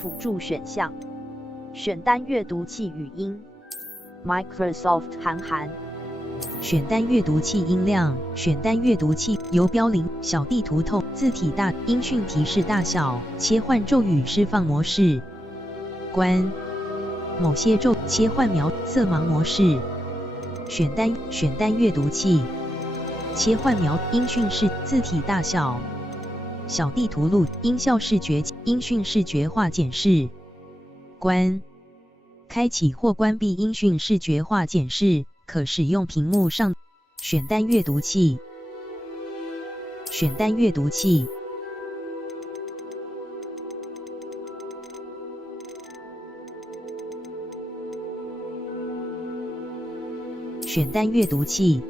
辅助选项。选单阅读器语音 Microsoft 韩。选单阅读器音量，选单阅读器由标零小地图透字体大音讯提示大小切换咒语释放模式关某些咒切换描色盲模式选单阅读器切换描音讯视字体大小小地图录音效视觉音讯视觉化检视关开启或关闭音讯视觉化检视可使用屏幕上选单阅读器，选单阅读器，选单阅读器。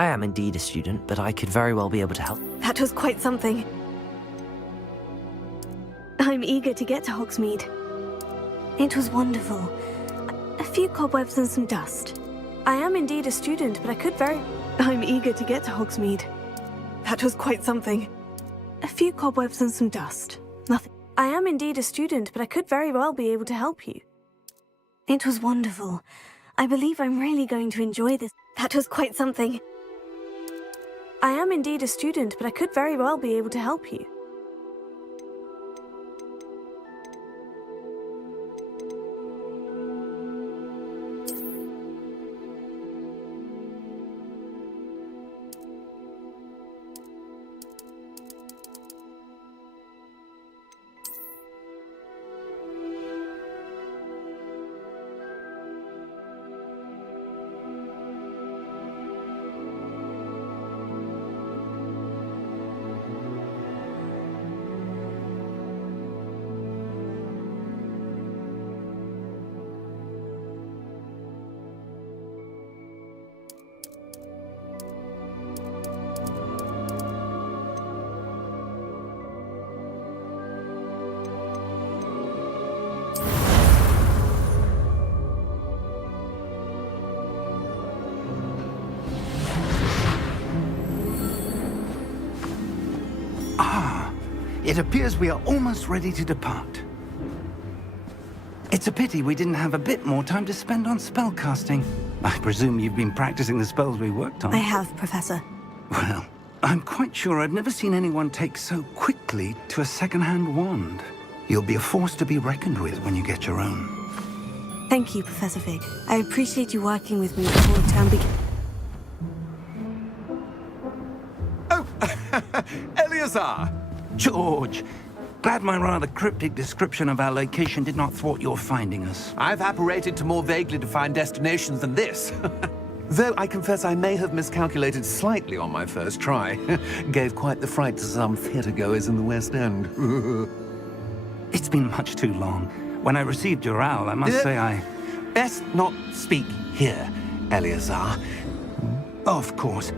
I am indeed a student, but I could very well be able to help. That was quite something. I'm eager to get to Hogsmeade. It was wonderful. A few cobwebs and some dust. I am indeed a student, but I could very... I'm eager to get to Hogsmeade. That was quite something. A few cobwebs and some dust. Nothing. I am indeed a student, but I could very well be able to help you. It was wonderful. I believe I'm really going to enjoy this. That was quite something. I am indeed a student, but I could very well be able to help you. It appears we are almost ready to depart. It's a pity we didn't have a bit more time to spend on spellcasting. I presume you've been practicing the spells we worked on. I have, Professor. Well, I'm quite sure I've never seen anyone take so quickly to a second-hand wand. You'll be a force to be reckoned with when you get your own. Thank you, Professor Fig. I appreciate you working with me before the term begins. Oh, Eleazar! George, glad my rather cryptic description of our location did not thwart your finding us. I've apparated to more vaguely defined destinations than this. Though I confess I may have miscalculated slightly on my first try. Gave quite the fright to some theatre-goers in the West End. It's been much too long. When I received your owl, I must say I... Best not speak here, Eleazar. Of course.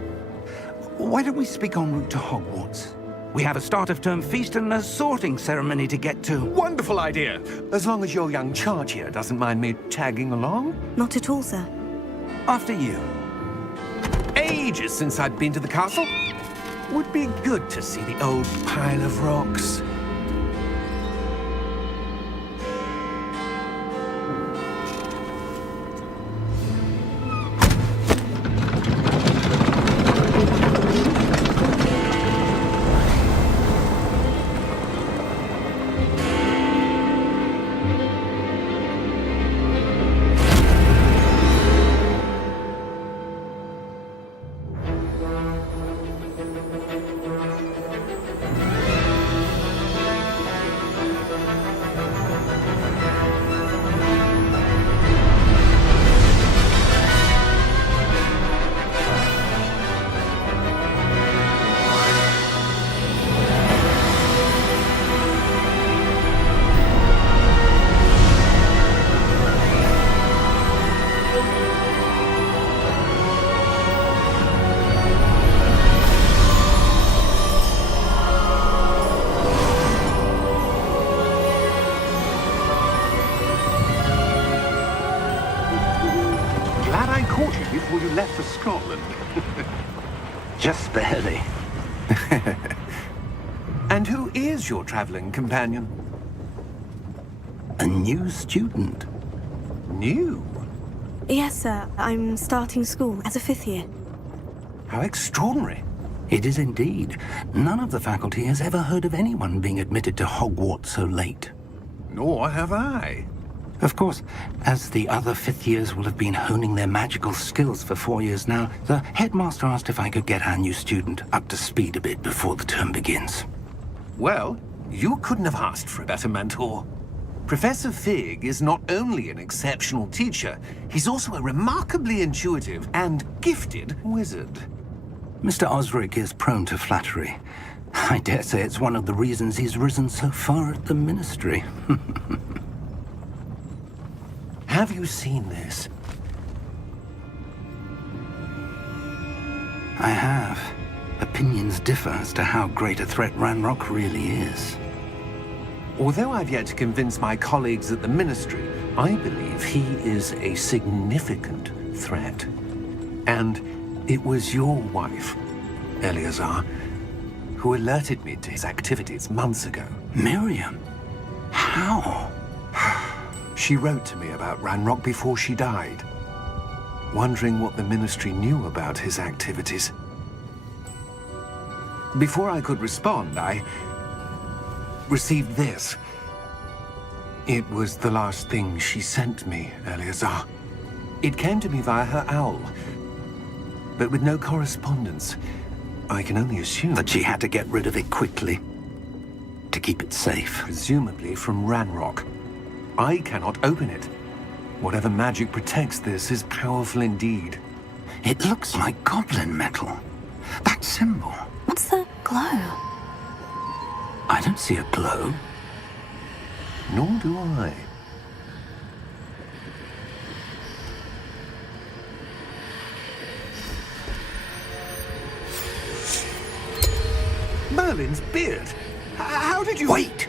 Why don't we speak en route to Hogwarts? We have a start-of-term feast and a sorting ceremony to get to. Wonderful idea! As long as your young charge here doesn't mind me tagging along. Not at all, sir. After you. Ages since I'd been to the castle. Would be good to see the old pile of rocks. Before you left for Scotland. Just barely. And who is your traveling companion? A new student. New? Yes, sir. I'm starting school as a 5th year. How extraordinary. It is indeed. None of the faculty has ever heard of anyone being admitted to Hogwarts so late. Nor have I. Of course, as the other 5th years will have been honing their magical skills for 4 years now, the headmaster asked if I could get our new student up to speed a bit before the term begins. Well, you couldn't have asked for a better mentor. Professor Fig is not only an exceptional teacher, he's also a remarkably intuitive and gifted wizard. Mr. Osric is prone to flattery. I dare say it's one of the reasons he's risen so far at the Ministry. Have you seen this? I have. Opinions differ as to how great a threat Ranrock really is. Although I've yet to convince my colleagues at the Ministry, I believe he is a significant threat. And it was your wife, Eleazar, who alerted me to his activities months ago. Miriam? How? She wrote to me about Ranrock before she died, wondering what the Ministry knew about his activities. Before I could respond, I received this. It was the last thing she sent me, Eleazar. It came to me via her owl, but with no correspondence. I can only assume That she had to get rid of it quickly, to keep it safe. presumably from Ranrock. I cannot open it. Whatever magic protects this is powerful indeed. It looks like goblin metal. That symbol. What's the glow? I don't see a glow. Nor do I. Merlin's beard. How did you... Wait!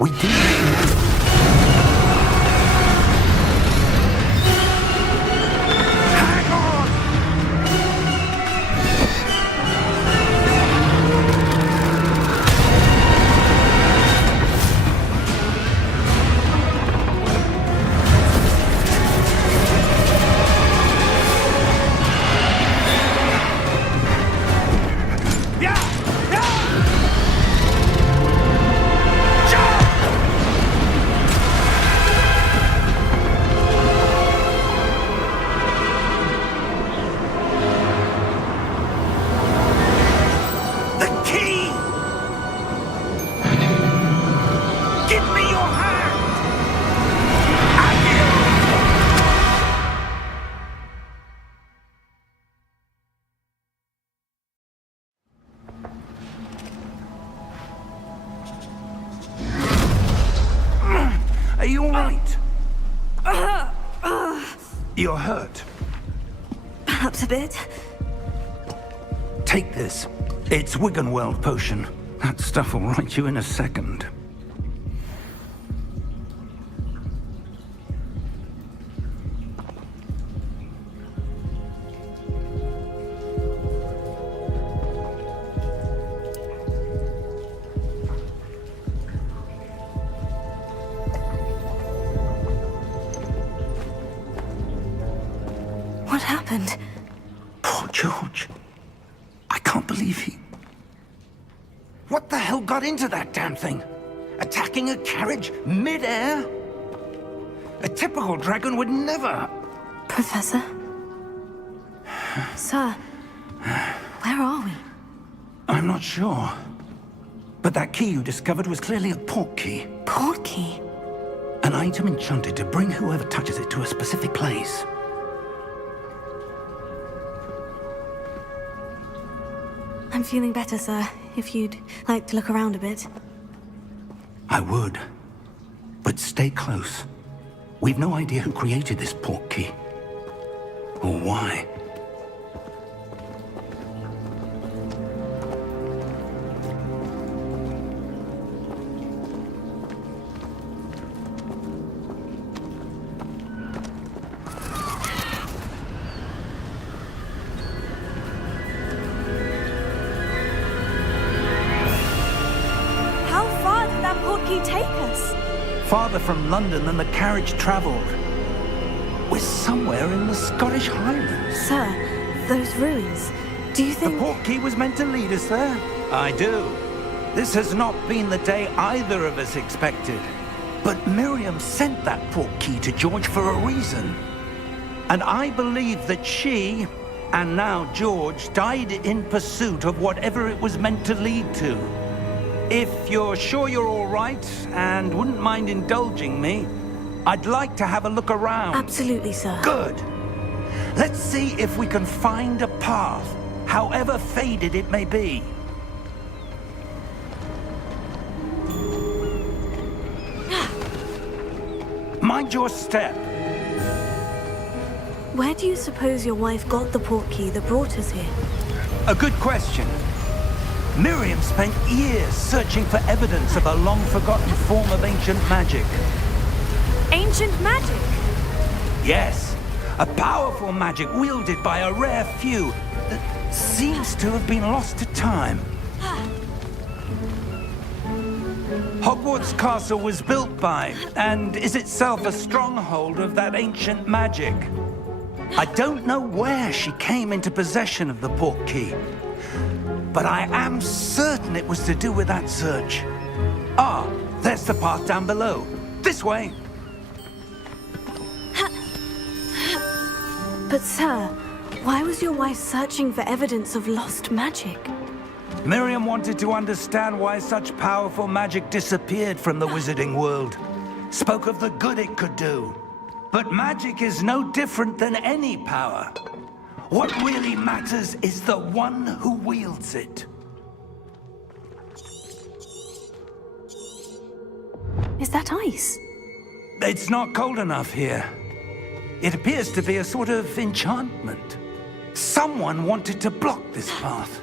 We didn't... Hang on! The key! Give me your hand! Are you all right? You're hurt. Perhaps a bit. Take this. It's Wiggenweld potion. That stuff will right you in a second. What happened? Poor George. I can't believe he... What the hell got into that damn thing? Attacking a carriage mid-air? A typical dragon would never... Professor? Sir, where are we? I'm not sure. But that key you discovered was clearly a port key. Port key? An item enchanted to bring whoever touches it to a specific place. I'm feeling better, sir. If you'd like to look around a bit. I would. But stay close. We've no idea who created this port key. Or why. How far did that port key take us? Farther from London than the carriage travelled. We're somewhere in the Scottish Highlands. Sir, those ruins. Do you The think... port key was meant to lead us there? I do. This has not been the day either of us expected. But Miriam sent that port key to George for a reason. And I believe that she, and now George, died in pursuit of whatever it was meant to lead to. If you're sure you're all right and wouldn't mind indulging me, I'd like to have a look around. Absolutely, sir. Good. Let's see if we can find a path, however faded it may be. Mind your step. Where do you suppose your wife got the portkey that brought us here? A good question. Miriam spent years searching for evidence of a long-forgotten form of ancient magic. Ancient magic? Yes, a powerful magic wielded by a rare few that seems to have been lost to time. Hogwarts Castle was built by, and is itself a stronghold of that ancient magic. I don't know where she came into possession of the portkey, but I am certain it was to do with that search. Ah, there's the path down below. This way. But sir, why was your wife searching for evidence of lost magic? Miriam wanted to understand why such powerful magic disappeared from the wizarding world. Spoke of the good it could do. But magic is no different than any power. What really matters is the one who wields it. Is that ice? It's not cold enough here. It appears to be a sort of enchantment. Someone wanted to block this path.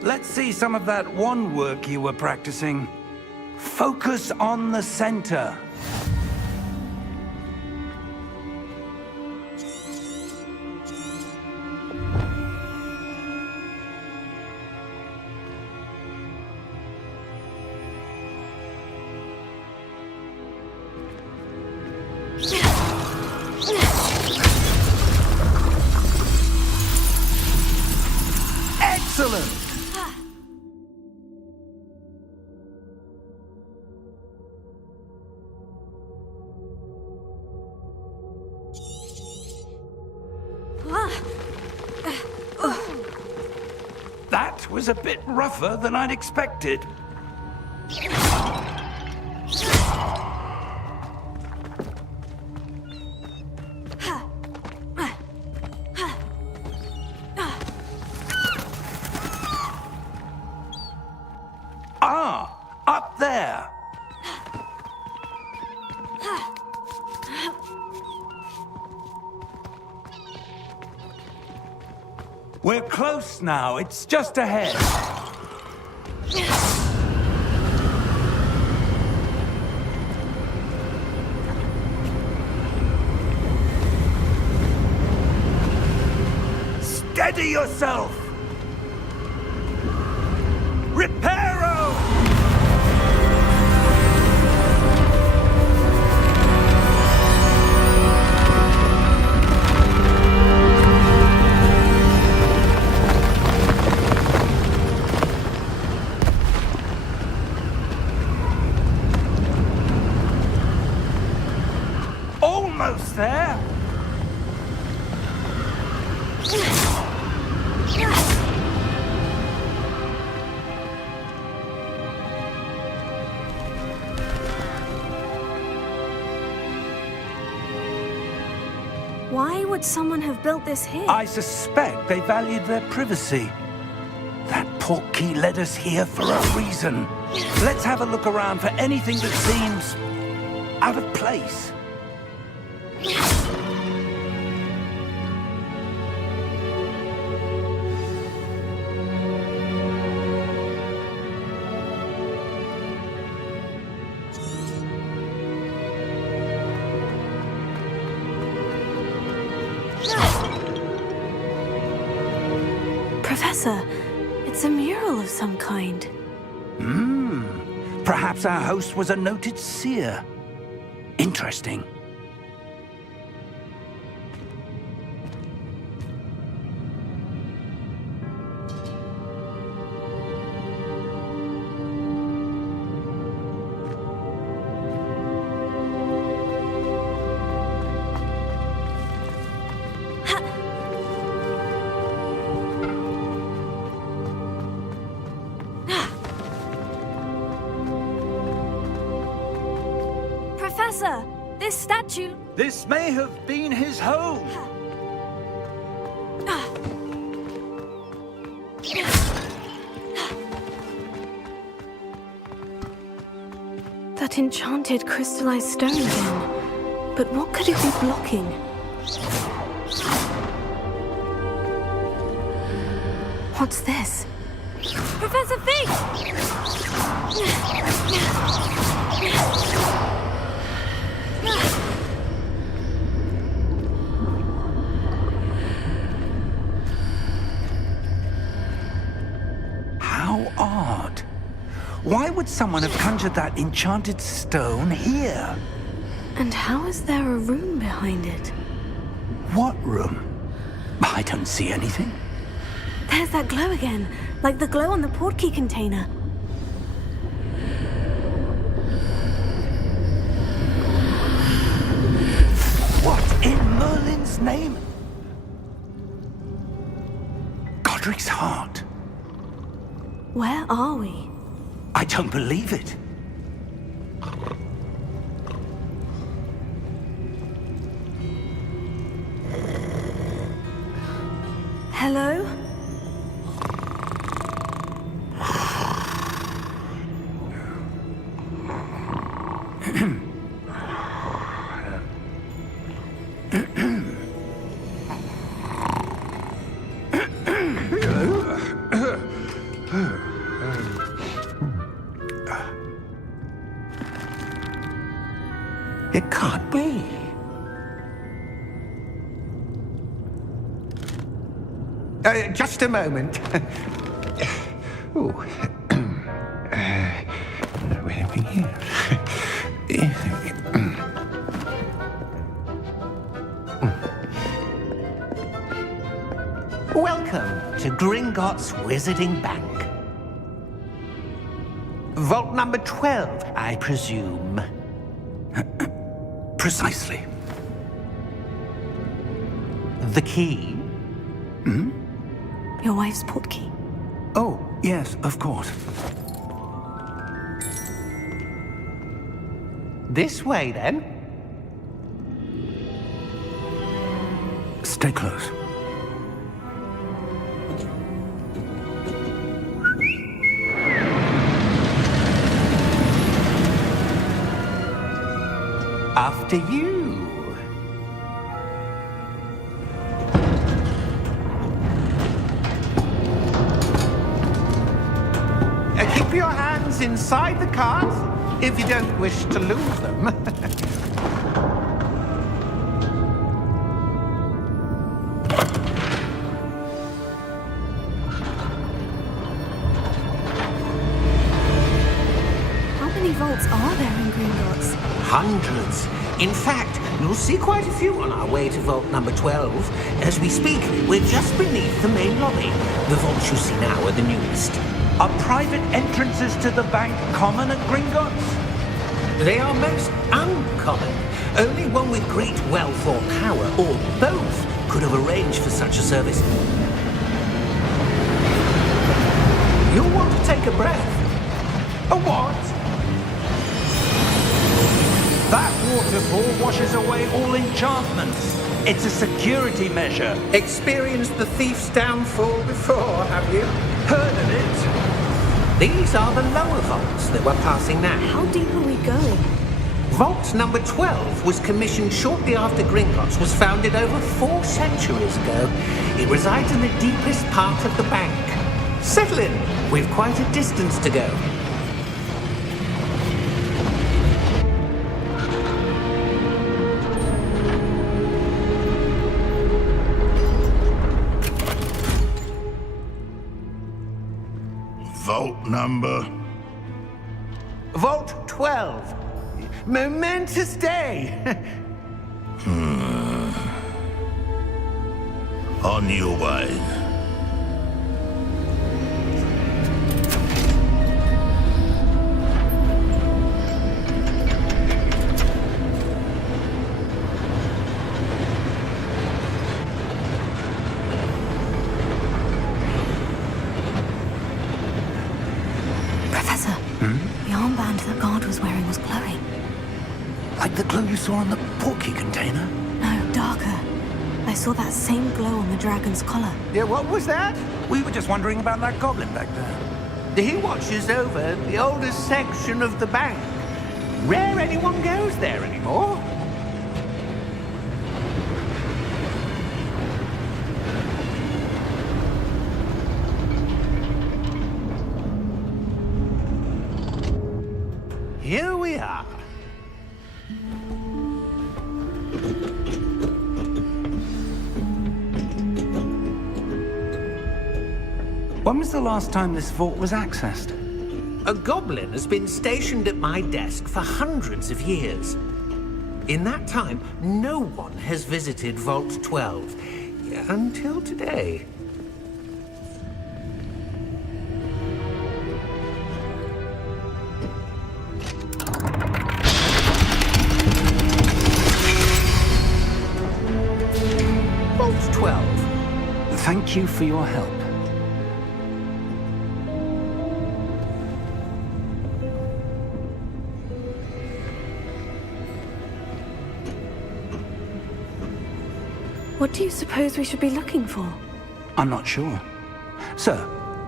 Let's see some of that wand work you were practicing. Focus on the center. Excellent! That was a bit rougher than I'd expected. Ah, up there. We're close now. It's just ahead. Steady yourself. Reparo! Almost there. Why would someone have built this here? I suspect they valued their privacy. That portkey led us here for a reason. Let's have a look around for anything that seems out of place. Professor, it's a mural of some kind. Perhaps our host was a noted seer. Interesting. Professor, this statue... This may have been his home. That enchanted crystallized stone again. But what could it be blocking? What's this? Professor Fig! How odd. Why would someone have conjured that enchanted stone here? And how is there a room behind it? What room? I don't see anything. There's that glow again, like the glow on the portkey container. What in Merlin's name? Godric's heart. Where are we? I don't believe it. Hello? It can't be. Just a moment. Ooh. Where are we here? Welcome to Gringotts Wizarding Bank. Vault number 12, I presume. Precisely. The key? Your wife's portkey. Oh, yes, of course. This way, then. Stay close. After you. Keep your hands inside the cart if you don't wish to lose them. How many vaults are there in Gringotts? Hundreds. In fact, you'll see quite a few on our way to vault number 12. As we speak, we're just beneath the main lobby. The vaults you see now are the newest. Are private entrances to the bank common at Gringotts? They are most uncommon. Only one with great wealth or power, or both, could have arranged for such a service. You'll want to take a breath. A what? That waterfall washes away all enchantments. It's a security measure. Experienced the thief's downfall before, have you? Heard of it? These are the lower vaults that we're passing now. How deep are we going? Vault number 12 was commissioned shortly after Gringotts was founded over 4 centuries ago. It resides in the deepest part of the bank. Settle in. We've quite a distance to go. Vault number? Vault 12. Momentous day. On your way. Professor, the armband that guard was wearing was glowing. Like the glow you saw on the portkey container? No, darker. I saw that same glow on the dragon's collar. Yeah, what was that? We were just wondering about that goblin back there. He watches over the oldest section of the bank. Rare anyone goes there anymore. here we are. When was the last time this vault was accessed? A goblin has been stationed at my desk for hundreds of years. In that time, no one has visited Vault 12 until today. Vault 12. Thank you for your help. What do you suppose we should be looking for? I'm not sure. Sir,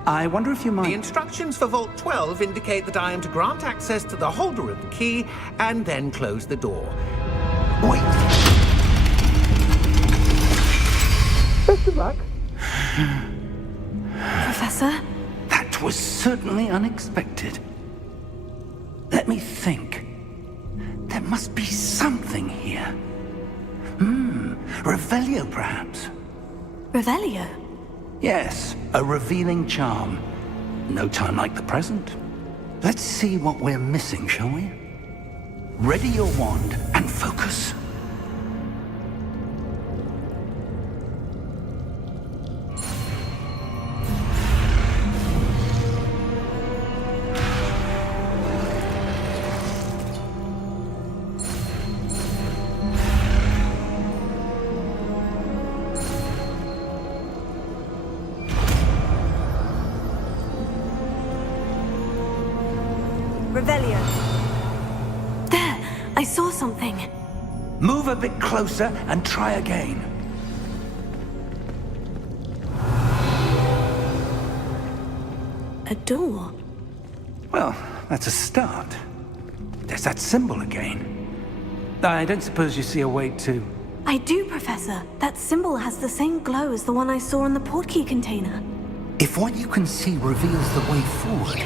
I wonder if you might... The instructions for Vault 12 indicate that I am to grant access to the holder of the key and then close the door. Wait! Best of luck. Professor? That was certainly unexpected. Let me think. There must be something here. Revelio, perhaps? Revelio? Yes, a revealing charm. No time like the present. Let's see what we're missing, shall we? Ready your wand and focus. Revelio. There! I saw something. Move a bit closer and try again. A door. Well, that's a start. There's that symbol again. I don't suppose you see a way to... I do, Professor. That symbol has the same glow as the one I saw in the portkey container. If what you can see reveals the way forward,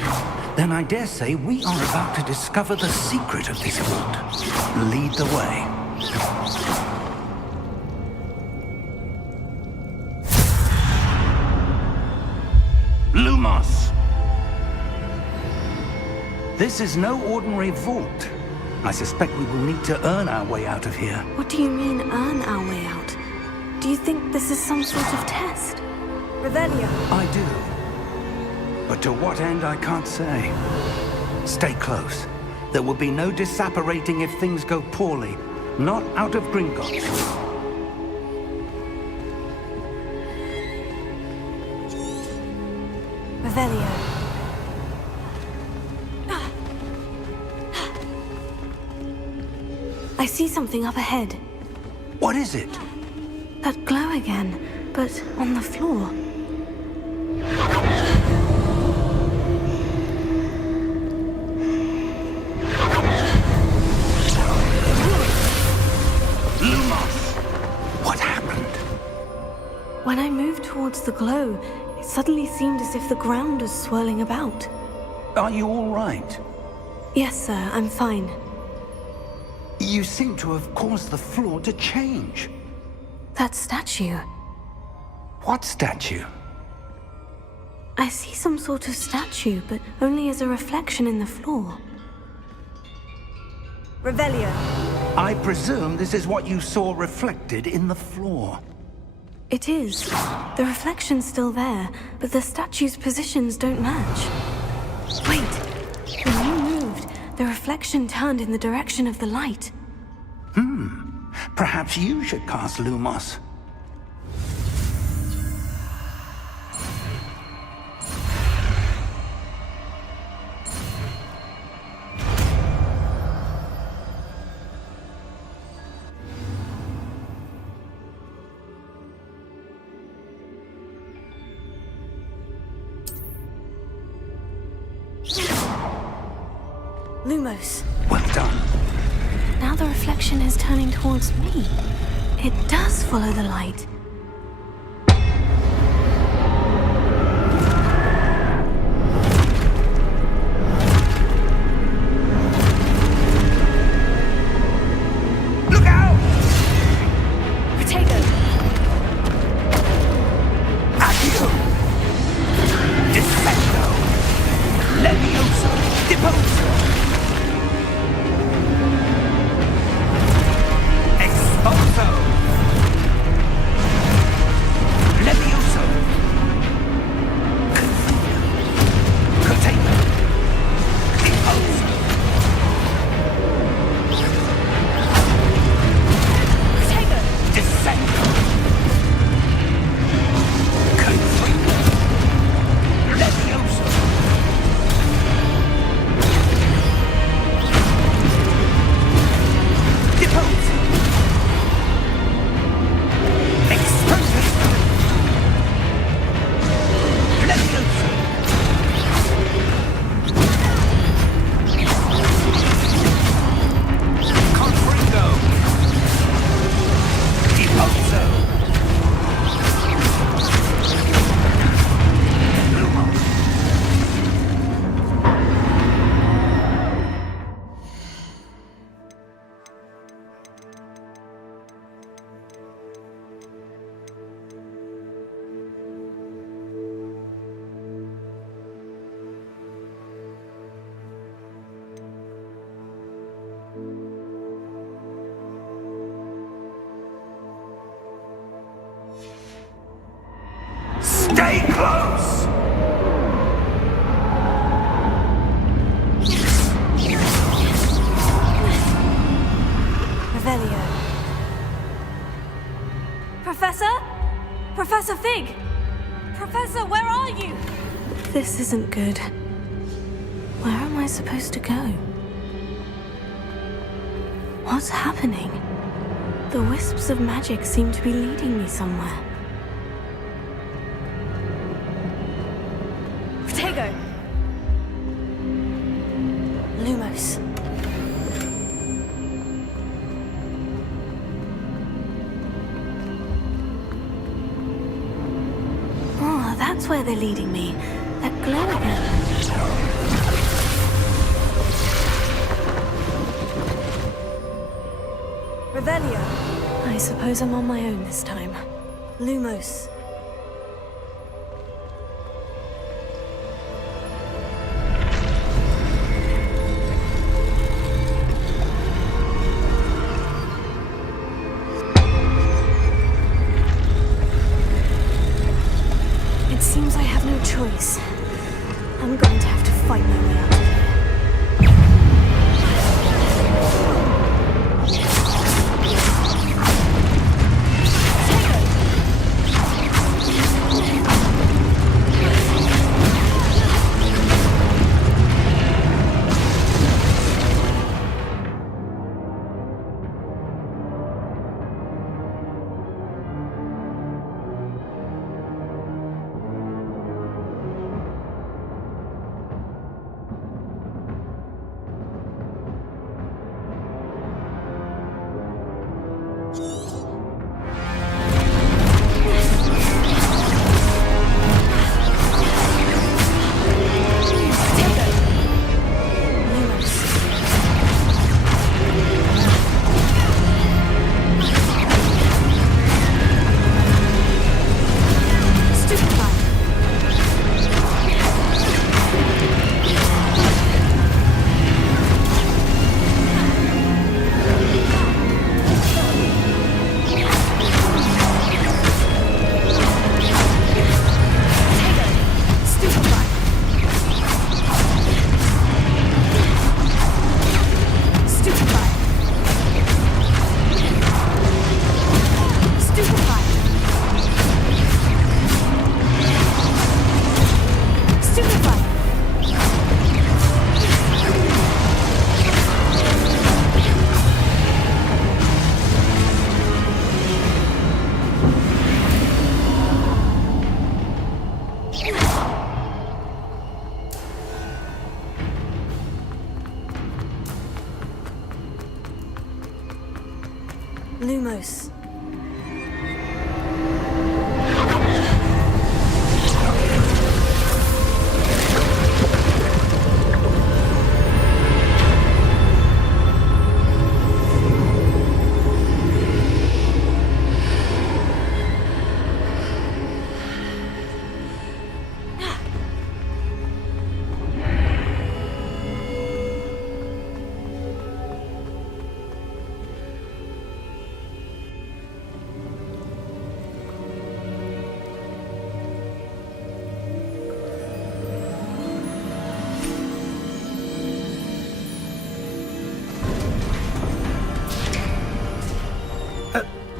then I dare say we are about to discover the secret of this vault. Lead the way. Lumos! This is no ordinary vault. I suspect we will need to earn our way out of here. What do you mean, earn our way out? Do you think this is some sort of test? Revelio. I do. But to what end, I can't say. Stay close. There will be no disapparating if things go poorly. Not out of Gringotts. Revelio. I see something up ahead. What is it? That glow again, but on the floor. Lumos! What happened? When I moved towards the glow, it suddenly seemed as if the ground was swirling about. Are you all right? Yes, sir, I'm fine. You seem to have caused the floor to change. That statue. What statue? I see some sort of statue, but only as a reflection in the floor. Revelio. I presume this is what you saw reflected in the floor. It is. The reflection's still there, but the statue's positions don't match. Wait. When you moved, the reflection turned in the direction of the light. Perhaps you should cast Lumos. Lumos. Well done. Now the reflection is turning towards me. It does follow the light. Stay close! Revelio. Professor? Professor Fig! Professor, where are you? This isn't good. Where am I supposed to go? What's happening? The wisps of magic seem to be leading me somewhere. Protego! Lumos. Oh, that's where they're leading me. That glow again. Revelio. I suppose I'm on my own this time. Lumos. It seems I have no choice. I'm going to have to fight my way out of here. Lumos.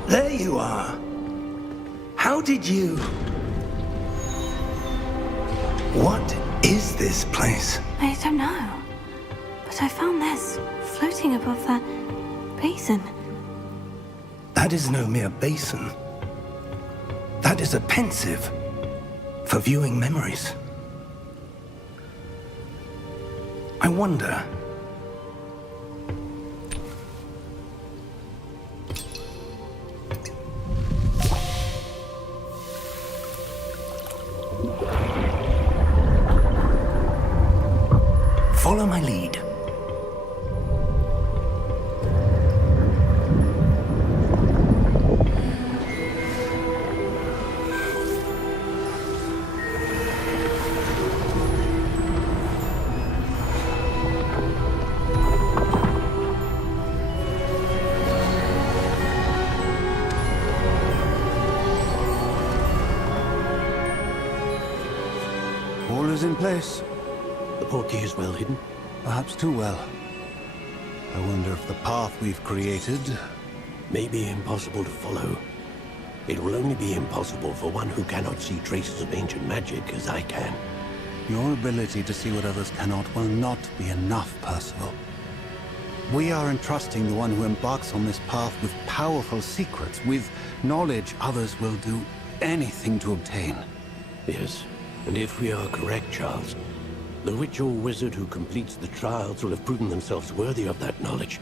There you are. How did you... What is this place? I don't know. But I found this floating above that basin. That is no mere basin. That is a pensive for viewing memories. I wonder... Follow my lead. place. The portkey is well hidden? Perhaps too well. I wonder if the path we've created... may be impossible to follow. It will only be impossible for one who cannot see traces of ancient magic as I can. Your ability to see what others cannot will not be enough, Percival. We are entrusting the one who embarks on this path with powerful secrets, with knowledge others will do anything to obtain. Yes, and if we are correct, Charles, the witch or wizard who completes the trials will have proven themselves worthy of that knowledge,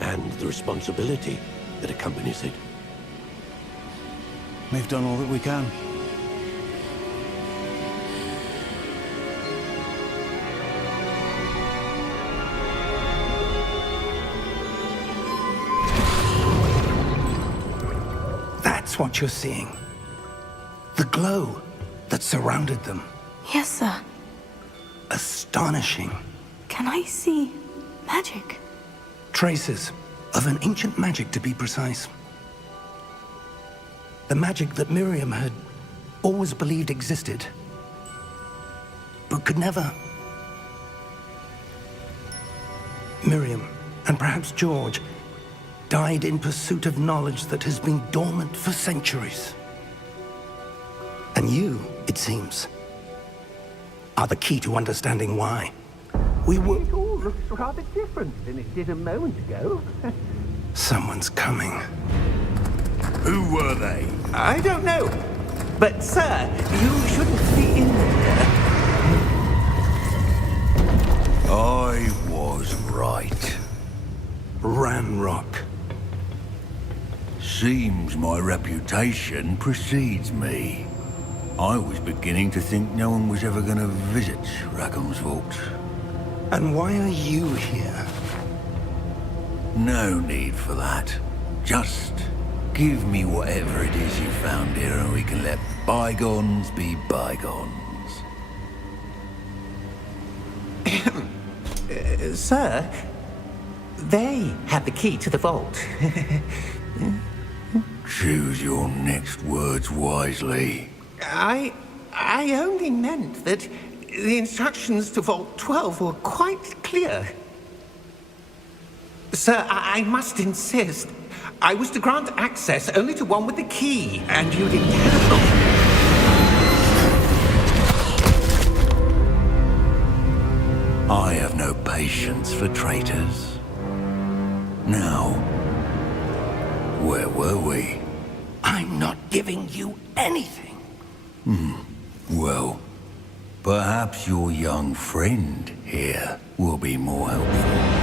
and the responsibility that accompanies it. We've done all that we can. That's what you're seeing. The glow that surrounded them. Yes, sir. Astonishing. Can I see magic? Traces of an ancient magic, to be precise. The magic that Miriam had always believed existed, but could never. Miriam, and perhaps George, died in pursuit of knowledge that has been dormant for centuries. And you, it seems, are the key to understanding why. We were... It all looks rather different than it did a moment ago. Someone's coming. Who were they? I don't know. But, sir, you shouldn't be in there. I was right. Ranrock. Seems my reputation precedes me. I was beginning to think no one was ever going to visit Rackham's vault. And why are you here? No need for that. Just give me whatever it is you found here and we can let bygones be bygones. Sir, they have the key to the vault. Choose your next words wisely. I only meant that the instructions to Vault 12 were quite clear. Sir, I must insist. I was to grant access only to one with the key, and you didn't have... I have no patience for traitors. Now, where were we? I'm not giving you anything. Well, perhaps your young friend here will be more helpful.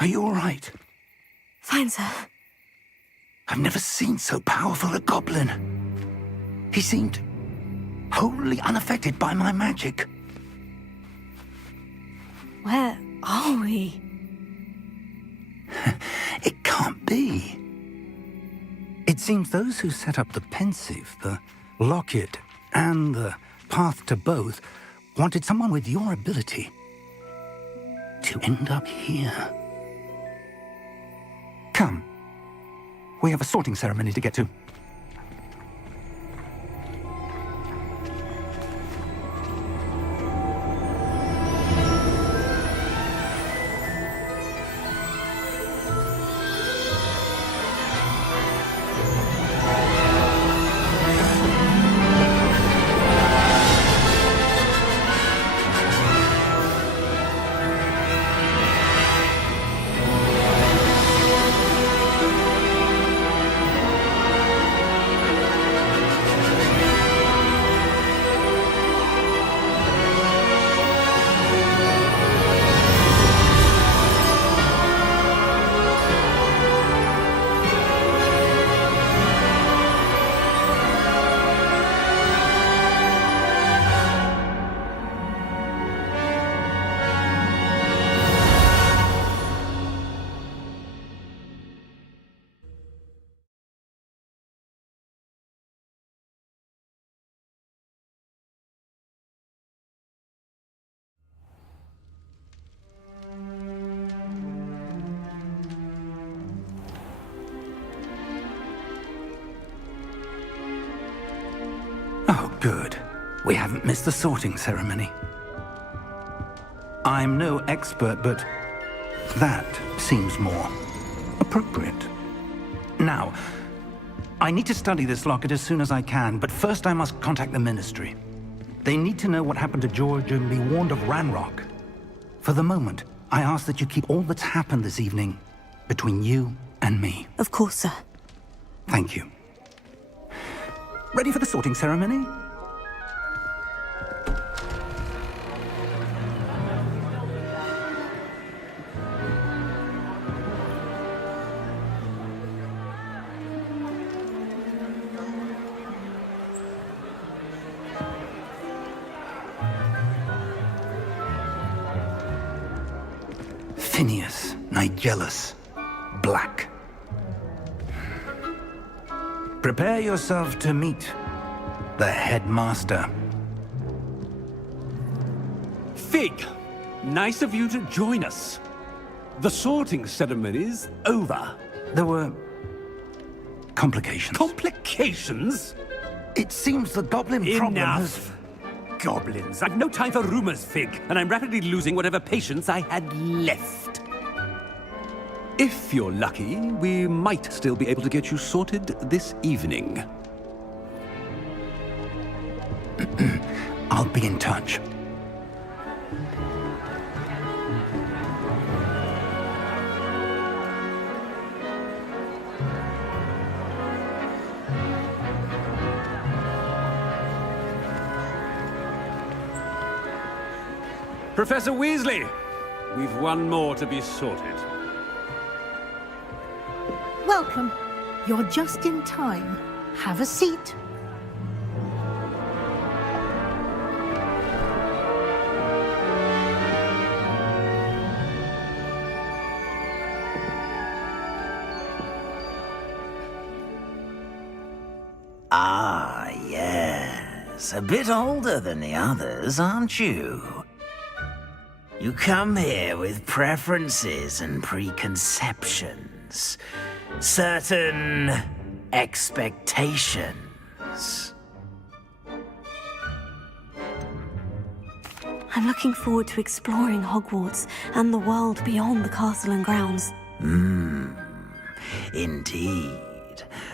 Are you all right? Fine, sir. I've never seen so powerful a goblin. He seemed wholly unaffected by my magic. Where are we? It can't be. It seems those who set up the pensive, the locket, and the path to both wanted someone with your ability to end up here. Come. We have a sorting ceremony to get to. Good. We haven't missed the sorting ceremony. I'm no expert, but that seems more appropriate. Now, I need to study this locket as soon as I can, but first I must contact the Ministry. They need to know what happened to George and be warned of Ranrock. For the moment, I ask that you keep all that's happened this evening between you and me. Of course, sir. Thank you. Ready for the sorting ceremony? Phineas, Nigellus, Black. Prepare yourself to meet the headmaster. Fig, nice of you to join us. The sorting ceremony's over. There were complications. Complications? It seems the goblin problem has... Enough! Goblins. I've no time for rumors, Fig, and I'm rapidly losing whatever patience I had left. If you're lucky, we might still be able to get you sorted this evening. I'll be in touch. Professor Weasley, we've one more to be sorted. Welcome. You're just in time. Have a seat. Ah, yes. A bit older than the others, aren't you? You come here with preferences and preconceptions. Certain expectations. I'm looking forward to exploring Hogwarts and the world beyond the castle and grounds. Indeed.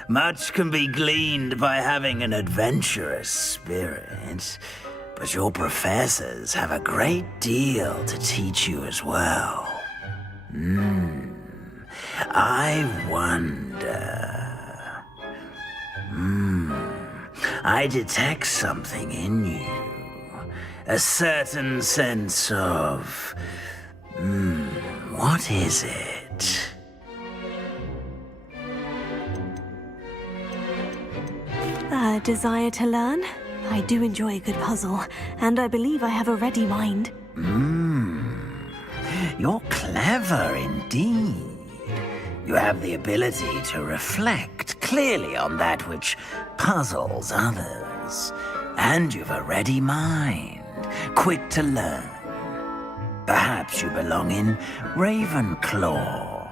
Much can be gleaned by having an adventurous spirit, but your professors have a great deal to teach you as well. I wonder... I detect something in you. A certain sense of... what is it? A desire to learn? I do enjoy a good puzzle, and I believe I have a ready mind. You're clever indeed. You have the ability to reflect clearly on that which puzzles others. And you've a ready mind, quick to learn. Perhaps you belong in Ravenclaw.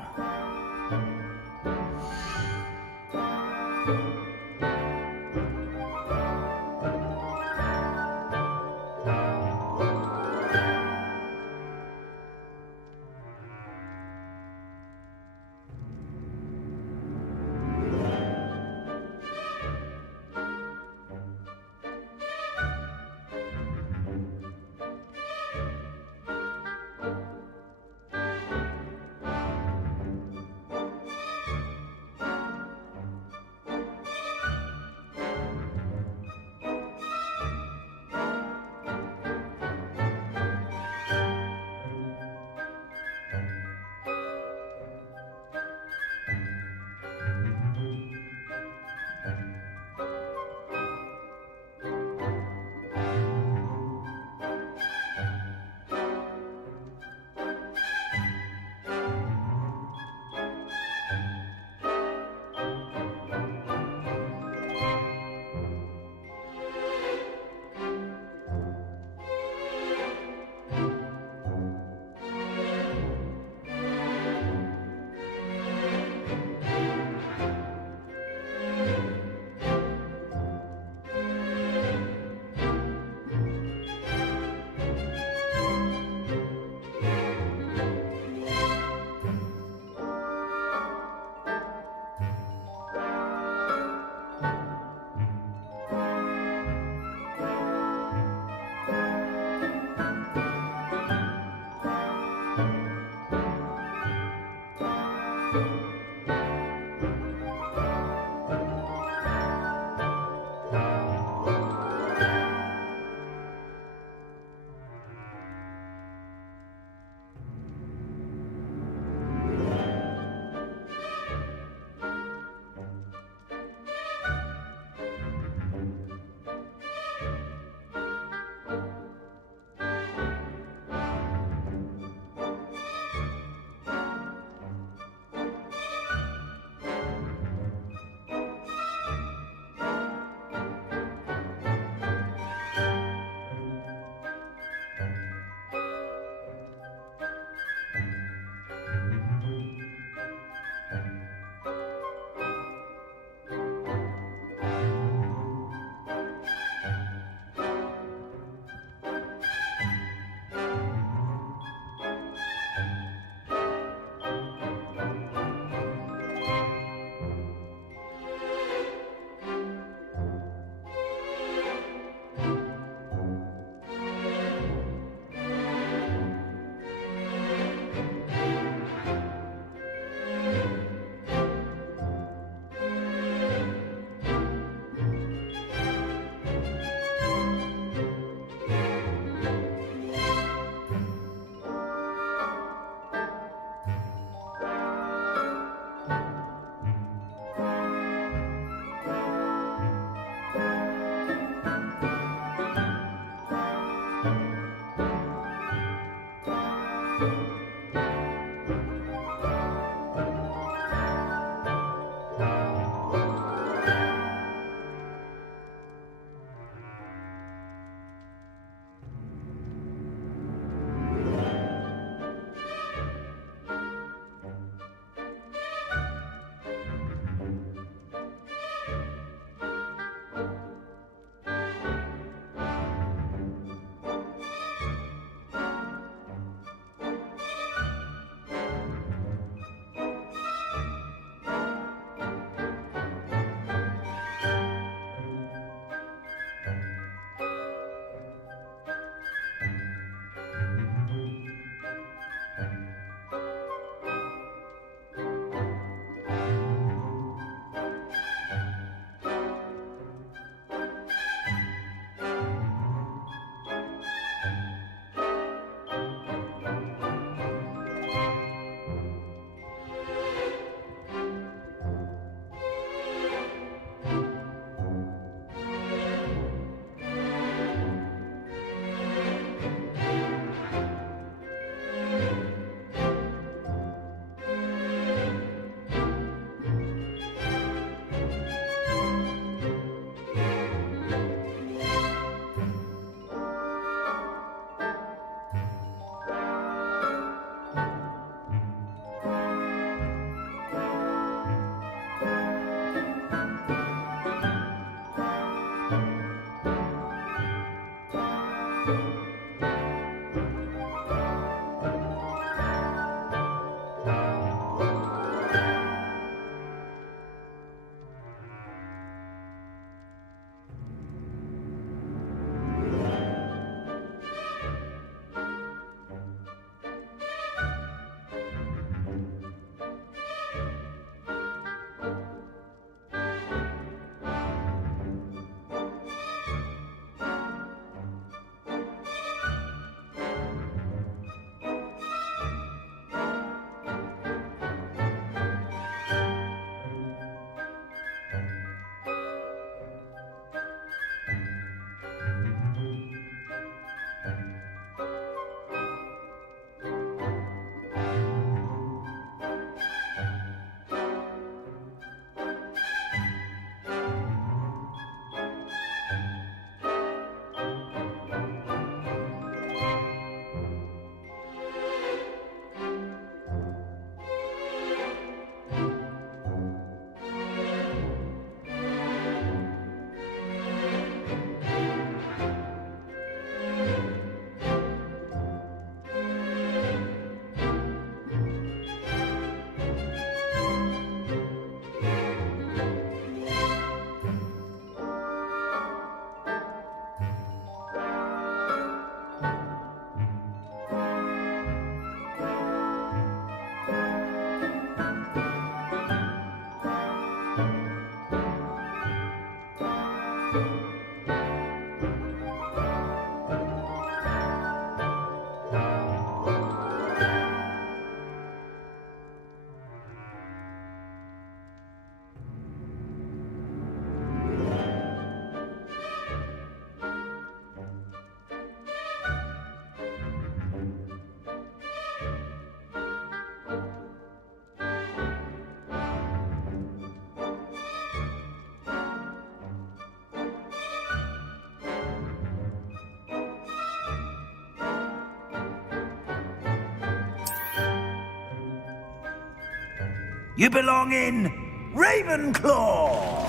You belong in Ravenclaw!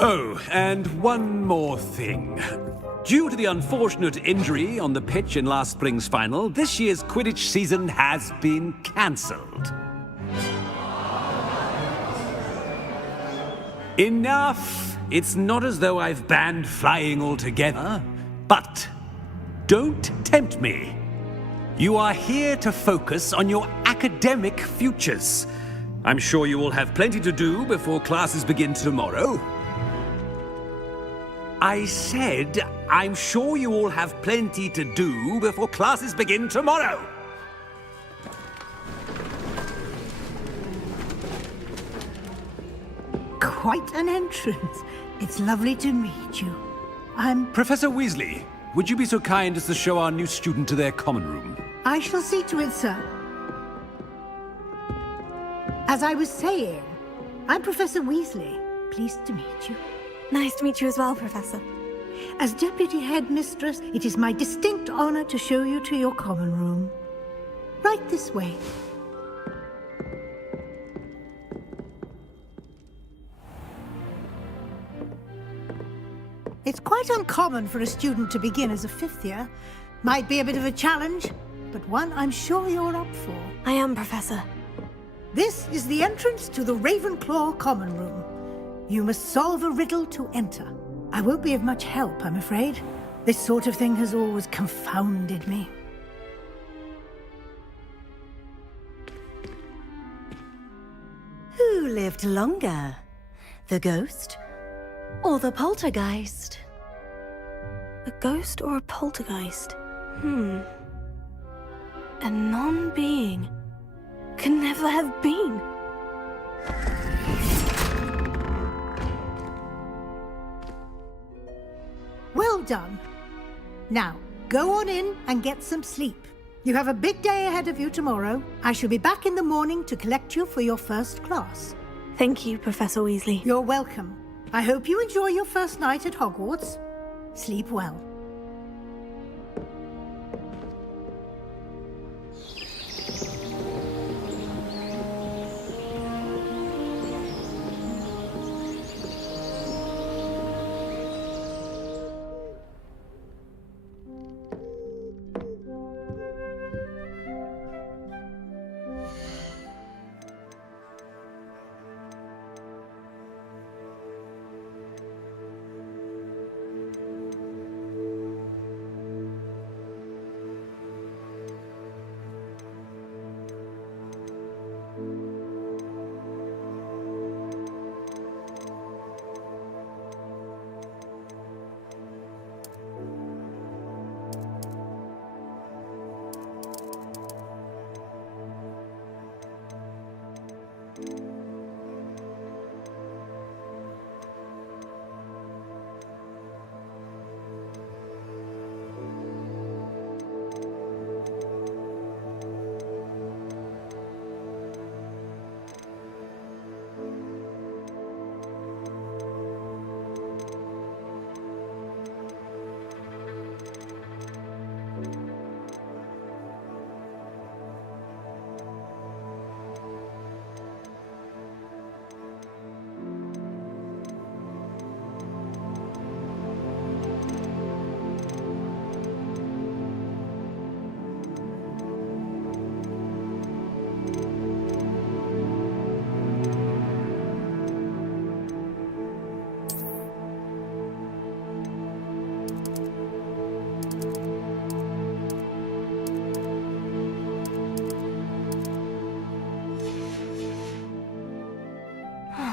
Oh, and one more thing. Due to the unfortunate injury on the pitch in last spring's final, this year's Quidditch season has been cancelled. Enough! It's not as though I've banned flying altogether, but don't tempt me. You are here to focus on your academic futures. I'm sure you will have plenty to do before classes begin tomorrow. I said, I'm sure you all have plenty to do before classes begin tomorrow. Quite an entrance. It's lovely to meet you. Professor Weasley, would you be so kind as to show our new student to their common room? I shall see to it, sir. As I was saying, I'm Professor Weasley. Pleased to meet you. Nice to meet you as well, Professor. As Deputy Headmistress, it is my distinct honor to show you to your common room. Right this way. It's quite uncommon for a student to begin as a fifth year. Might be a bit of a challenge, but one I'm sure you're up for. I am, Professor. This is the entrance to the Ravenclaw common room. You must solve a riddle to enter. I won't be of much help, I'm afraid. This sort of thing has always confounded me. Who lived longer? The ghost or the poltergeist? A ghost or a poltergeist? A non-being can never have been. Well done. Now, go on in and get some sleep. You have a big day ahead of you tomorrow. I shall be back in the morning to collect you for your first class. Thank you, Professor Weasley. You're welcome. I hope you enjoy your first night at Hogwarts. Sleep well.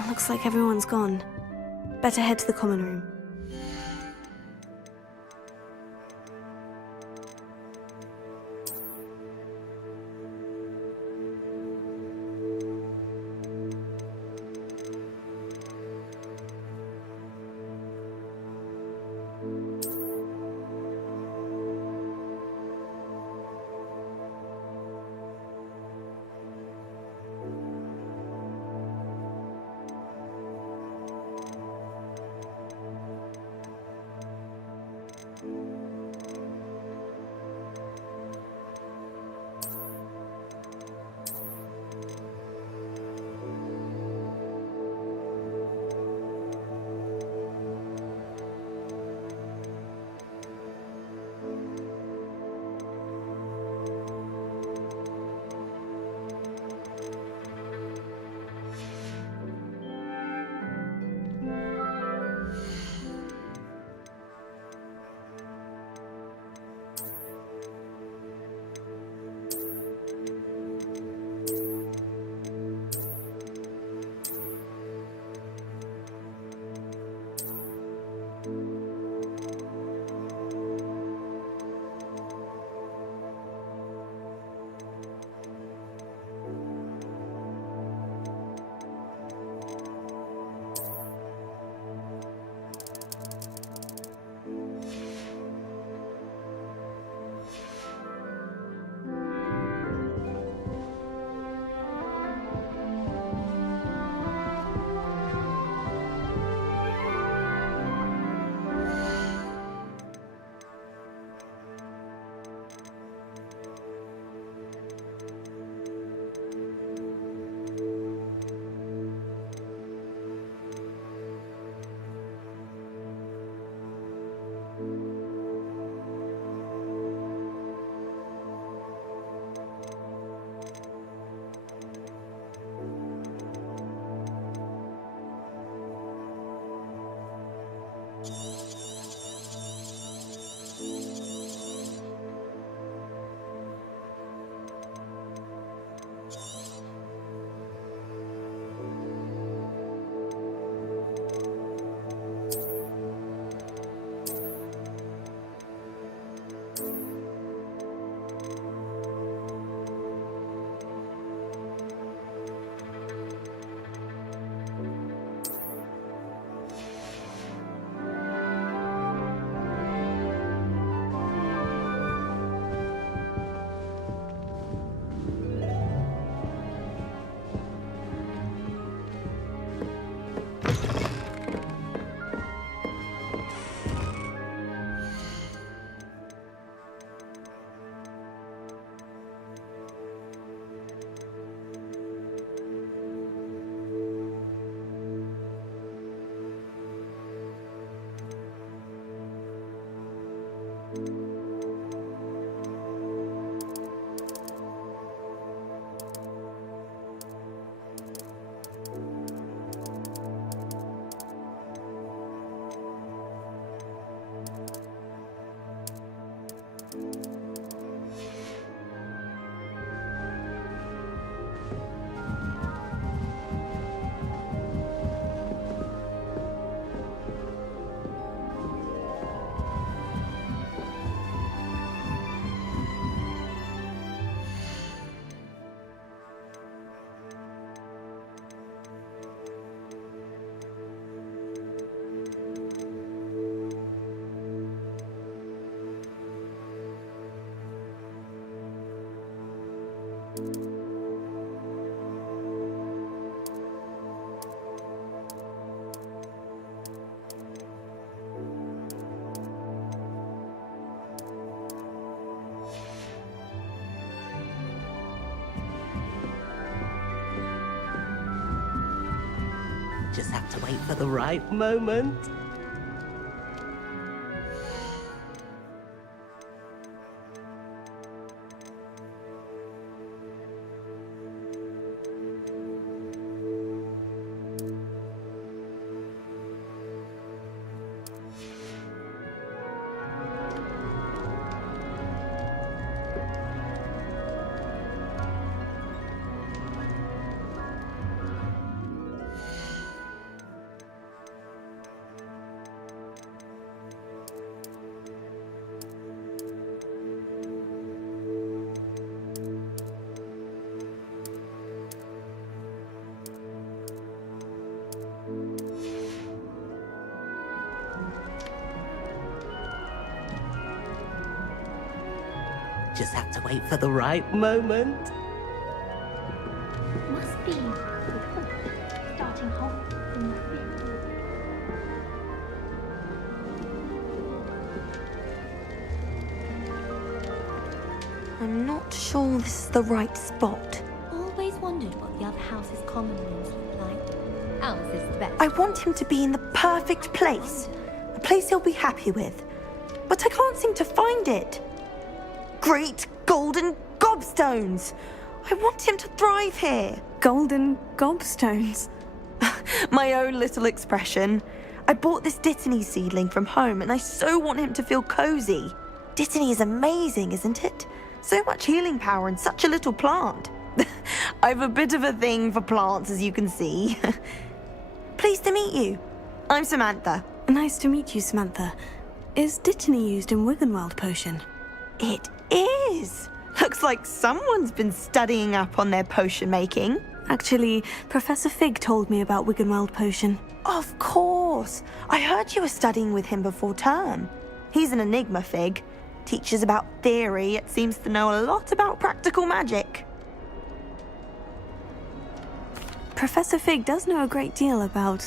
Looks like everyone's gone. Better head to the common room. Just have to wait for the right moment. Just have to wait for the right moment. Must be starting Hogwarts in the I'm not sure this is the right spot. Always wondered what the other house's common rooms look like. Ours is the best. I want him to be in the perfect place. A place he'll be happy with. But I can't seem to find it. Great golden gobstones! I want him to thrive here. Golden gobstones? My own little expression. I bought this Dittany seedling from home and I so want him to feel cozy. Dittany is amazing, isn't it? So much healing power in such a little plant. I've a bit of a thing for plants, as you can see. Pleased to meet you. I'm Samantha. Nice to meet you, Samantha. Is Dittany used in Wiggenweld potion? It is. Looks like someone's been studying up on their potion making. Actually, Professor Fig told me about Wiggenweld potion. Of course. I heard you were studying with him before term. He's an enigma, Fig. Teaches about theory, yet seems to know a lot about practical magic. Professor Fig does know a great deal about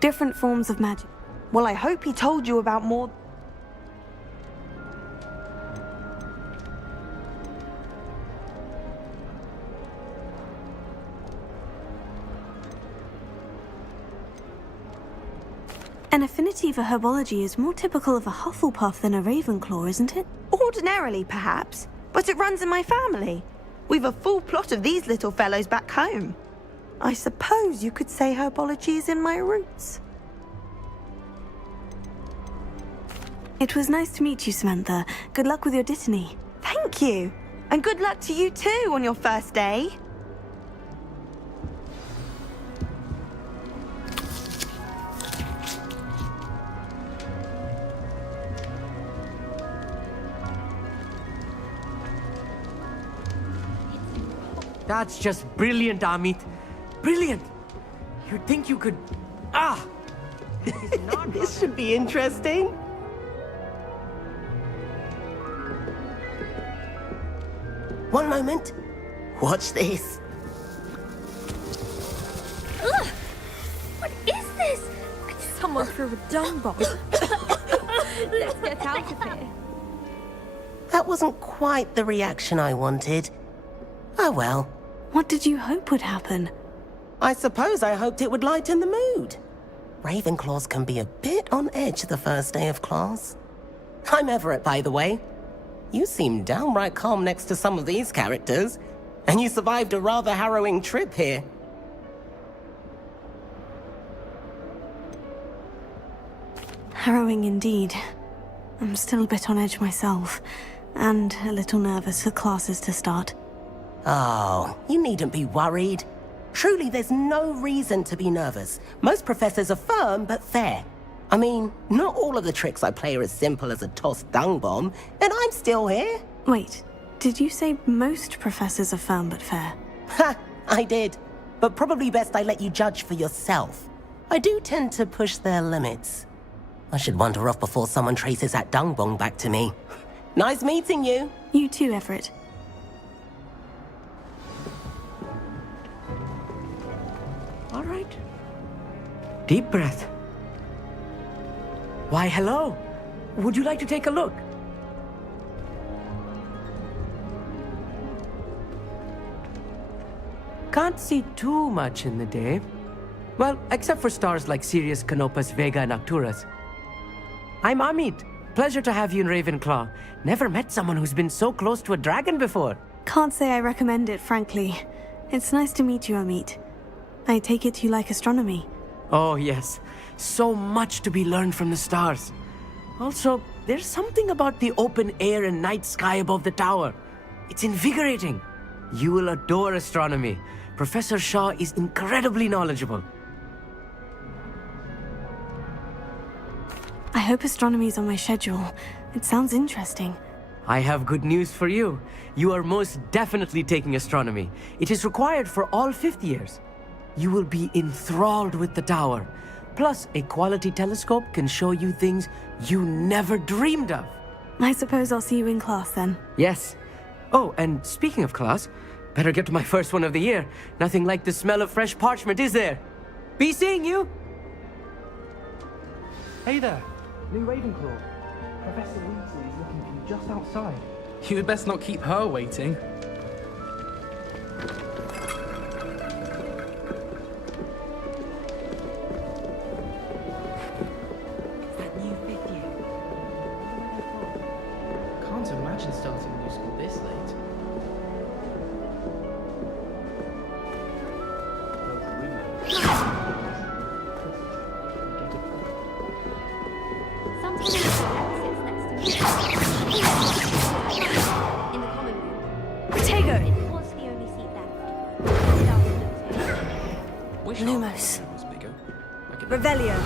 different forms of magic. Well, I hope he told you about more... An affinity for herbology is more typical of a Hufflepuff than a Ravenclaw, isn't it? Ordinarily, perhaps, but it runs in my family. We've a full plot of these little fellows back home. I suppose you could say herbology is in my roots. It was nice to meet you, Samantha. Good luck with your Dittany. Thank you. And good luck to you too on your first day. That's just brilliant, Amit. Brilliant! You'd think you could... Ah! This should be interesting. One moment. Watch this. Ugh! What is this? Someone threw a dung bomb. Let's get out of here. That wasn't quite the reaction I wanted. Oh well. What did you hope would happen? I suppose I hoped it would lighten the mood. Ravenclaws can be a bit on edge the first day of class. I'm Everett, by the way. You seem downright calm next to some of these characters, and you survived a rather harrowing trip here. Harrowing indeed. I'm still a bit on edge myself, and a little nervous for classes to start. Oh, you needn't be worried. Truly, there's no reason to be nervous. Most professors are firm but fair. I mean, not all of the tricks I play are as simple as a tossed dung bomb, and I'm still here. Wait, did you say most professors are firm but fair? Ha, I did. But probably best I let you judge for yourself. I do tend to push their limits. I should wander off before someone traces that dung bomb back to me. Nice meeting you. You too, Everett. All right. Deep breath. Why, hello. Would you like to take a look? Can't see too much in the day. Well, except for stars like Sirius, Canopus, Vega, and Arcturus. I'm Amit. Pleasure to have you in Ravenclaw. Never met someone who's been so close to a dragon before. Can't say I recommend it, frankly. It's nice to meet you, Amit. I take it you like astronomy. Oh, yes. So much to be learned from the stars. Also, there's something about the open air and night sky above the tower. It's invigorating. You will adore astronomy. Professor Shaw is incredibly knowledgeable. I hope astronomy's on my schedule. It sounds interesting. I have good news for you. You are most definitely taking astronomy. It is required for all fifth years. You will be enthralled with the tower. Plus, a quality telescope can show you things you never dreamed of. I suppose I'll see you in class then. Yes. Oh, and speaking of class, better get to my first one of the year. Nothing like the smell of fresh parchment, is there? Be seeing you! Hey there, new Ravenclaw. Professor Weasley is looking for you just outside. You'd best not keep her waiting. Can't imagine starting a new school this late. In the common room. Protego! It was the only seat left. Lumos. Revelio.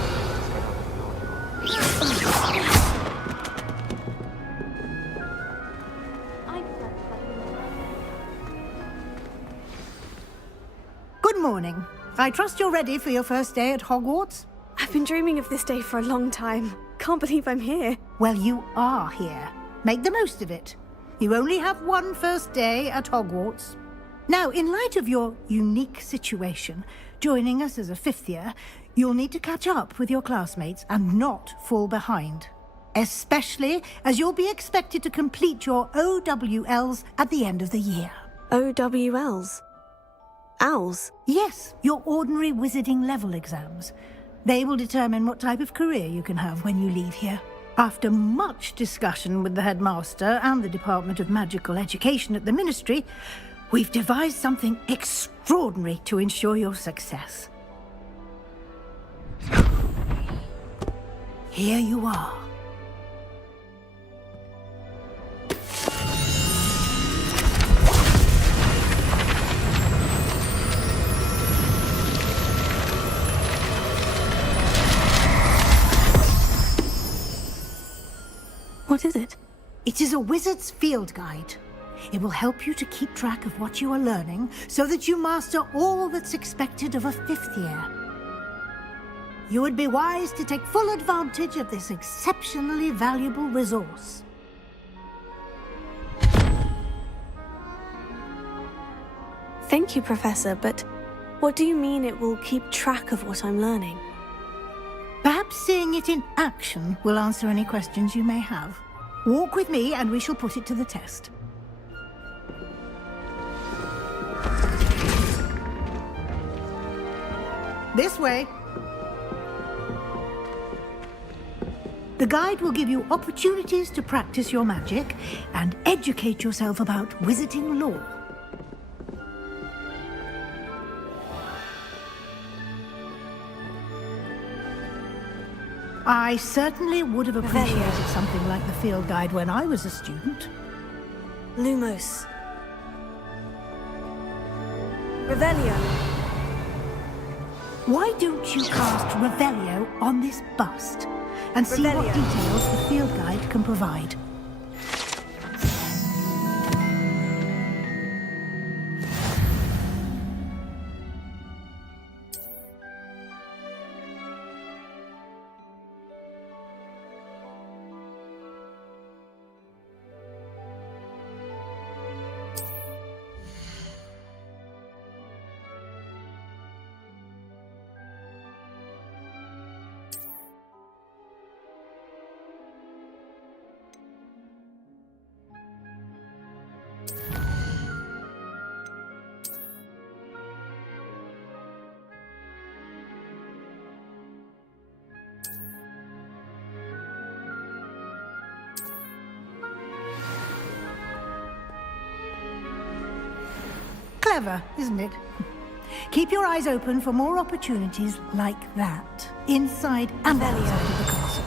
Good morning. I trust you're ready for your first day at Hogwarts? I've been dreaming of this day for a long time. Can't believe I'm here. Well, you are here. Make the most of it. You only have one first day at Hogwarts. Now, in light of your unique situation, joining us as a fifth year, you'll need to catch up with your classmates and not fall behind. Especially as you'll be expected to complete your OWLs at the end of the year. OWLs? Owls? Yes, your ordinary wizarding level exams. They will determine what type of career you can have when you leave here. After much discussion with the headmaster and the Department of Magical Education at the Ministry, we've devised something extraordinary to ensure your success. Here you are. What is it? It is a wizard's field guide. It will help you to keep track of what you are learning so that you master all that's expected of a fifth year. You would be wise to take full advantage of this exceptionally valuable resource. Thank you, Professor, but what do you mean it will keep track of what I'm learning? Perhaps seeing it in action will answer any questions you may have. Walk with me and we shall put it to the test. This way. The guide will give you opportunities to practice your magic and educate yourself about wizarding lore. I certainly would have appreciated something like the field guide when I was a student. Lumos. Revelio. Why don't you cast Revelio on this bust and see what details the field guide can provide? Clever, isn't it? Keep your eyes open for more opportunities like that, inside and outside of the castle.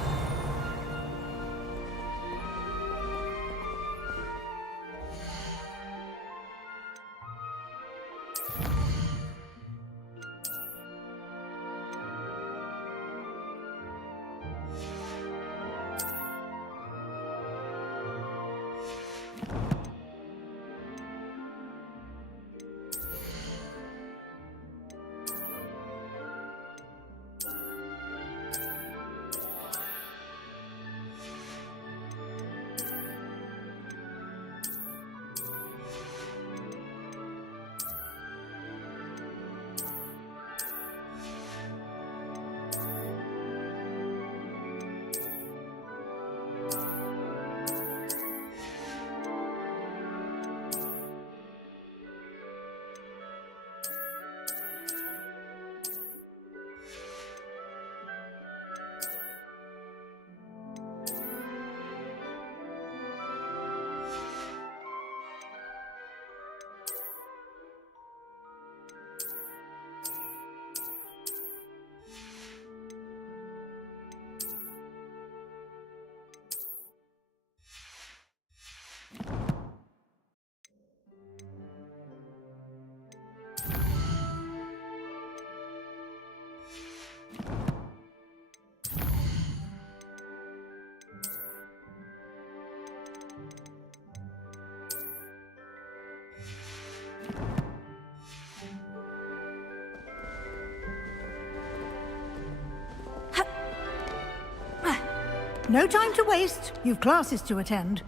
No time to waste. You've classes to attend.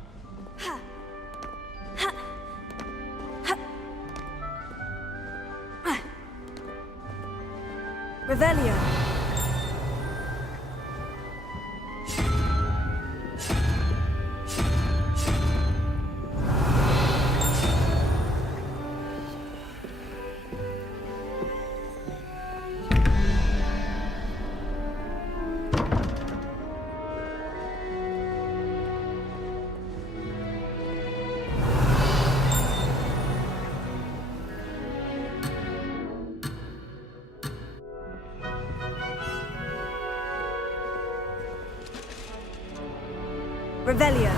Revelio. Revelio.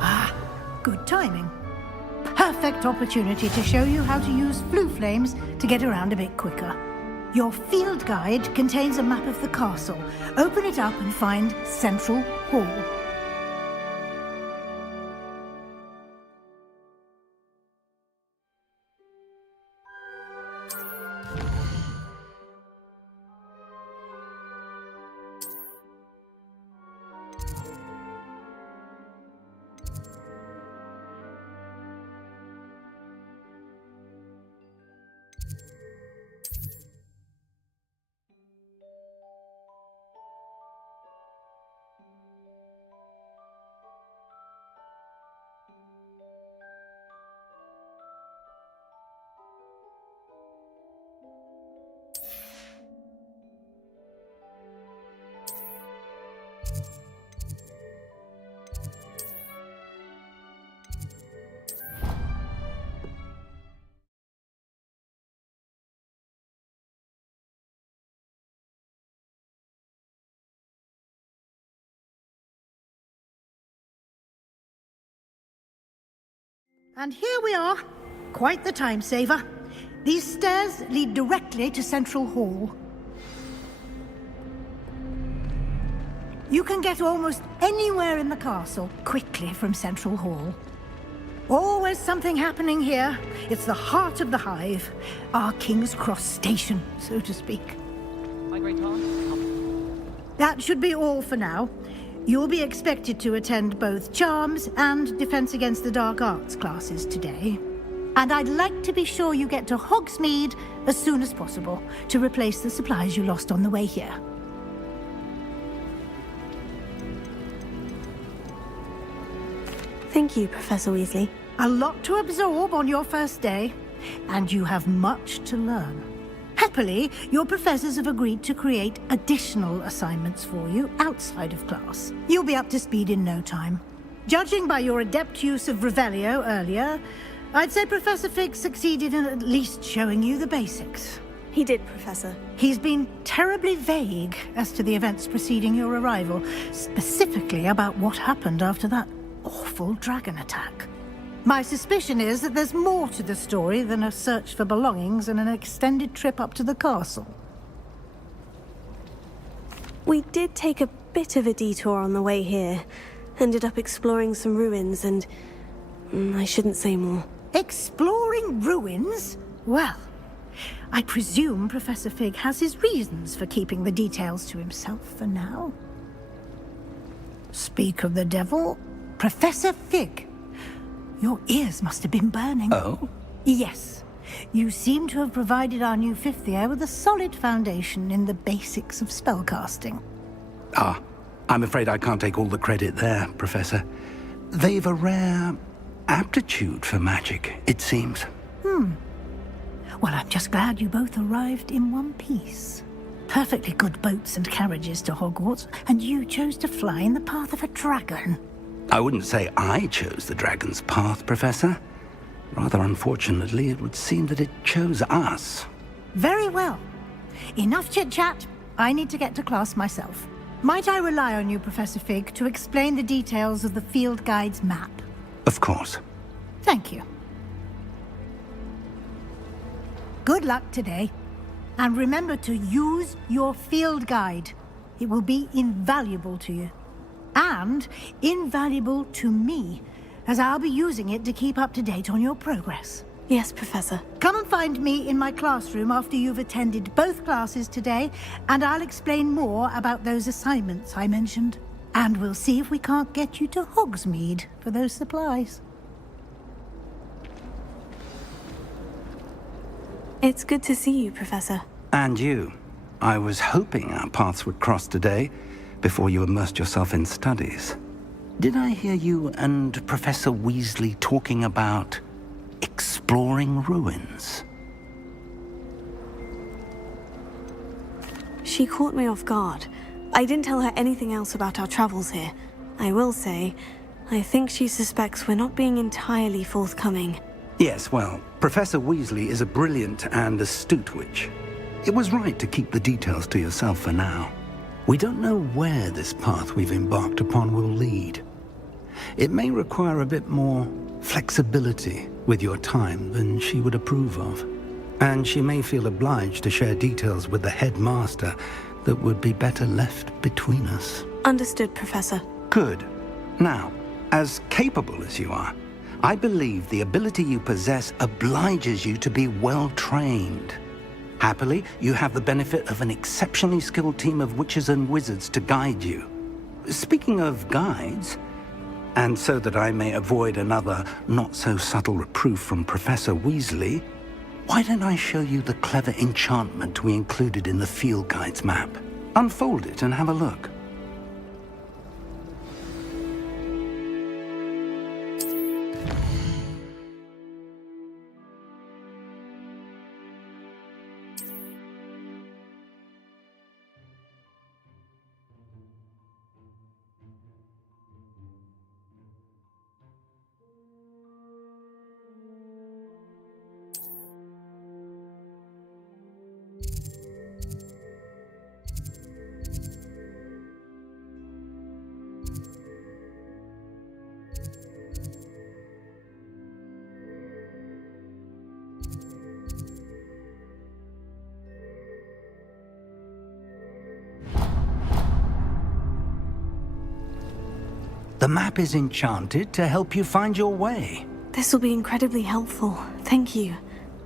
Ah, good timing. Perfect opportunity to show you how to use flue flames to get around a bit quicker. Your field guide contains a map of the castle. Open it up and find Central Hall. And here we are. Quite the time saver. These stairs lead directly to Central Hall. You can get almost anywhere in the castle quickly from Central Hall. Always something happening here. It's the heart of the hive. Our King's Cross station, so to speak. My great aunt. That should be all for now. You'll be expected to attend both Charms and Defense Against the Dark Arts classes today. And I'd like to be sure you get to Hogsmeade as soon as possible to replace the supplies you lost on the way here. Thank you, Professor Weasley. A lot to absorb on your first day, and you have much to learn. Happily, your professors have agreed to create additional assignments for you outside of class. You'll be up to speed in no time. Judging by your adept use of Revelio earlier, I'd say Professor Fig succeeded in at least showing you the basics. He did, Professor. He's been terribly vague as to the events preceding your arrival, specifically about what happened after that awful dragon attack. My suspicion is that there's more to the story than a search for belongings and an extended trip up to the castle. We did take a bit of a detour on the way here. Ended up exploring some ruins and... I shouldn't say more. Exploring ruins? Well, I presume Professor Fig has his reasons for keeping the details to himself for now. Speak of the devil, Professor Fig. Your ears must have been burning. Oh? Yes. You seem to have provided our new fifth year with a solid foundation in the basics of spellcasting. Ah, I'm afraid I can't take all the credit there, Professor. They've a rare aptitude for magic, it seems. Well, I'm just glad you both arrived in one piece. Perfectly good boats and carriages to Hogwarts, and you chose to fly in the path of a dragon. I wouldn't say I chose the dragon's path, Professor. Rather unfortunately, it would seem that it chose us. Very well. Enough chit-chat. I need to get to class myself. Might I rely on you, Professor Fig, to explain the details of the field guide's map? Of course. Thank you. Good luck today. And remember to use your field guide. It will be invaluable to you. And invaluable to me, as I'll be using it to keep up to date on your progress. Yes, Professor. Come and find me in my classroom after you've attended both classes today, and I'll explain more about those assignments I mentioned. And we'll see if we can't get you to Hogsmeade for those supplies. It's good to see you, Professor. And you. I was hoping our paths would cross today, before you immersed yourself in studies. Did I hear you and Professor Weasley talking about exploring ruins? She caught me off guard. I didn't tell her anything else about our travels here. I will say, I think she suspects we're not being entirely forthcoming. Yes, well, Professor Weasley is a brilliant and astute witch. It was right to keep the details to yourself for now. We don't know where this path we've embarked upon will lead. It may require a bit more flexibility with your time than she would approve of. And she may feel obliged to share details with the headmaster that would be better left between us. Understood, Professor. Good. Now, as capable as you are, I believe the ability you possess obliges you to be well trained. Happily, you have the benefit of an exceptionally skilled team of witches and wizards to guide you. Speaking of guides, and so that I may avoid another not-so-subtle reproof from Professor Weasley, why don't I show you the clever enchantment we included in the field guide's map? Unfold it and have a look. The map is enchanted to help you find your way. This will be incredibly helpful. Thank you.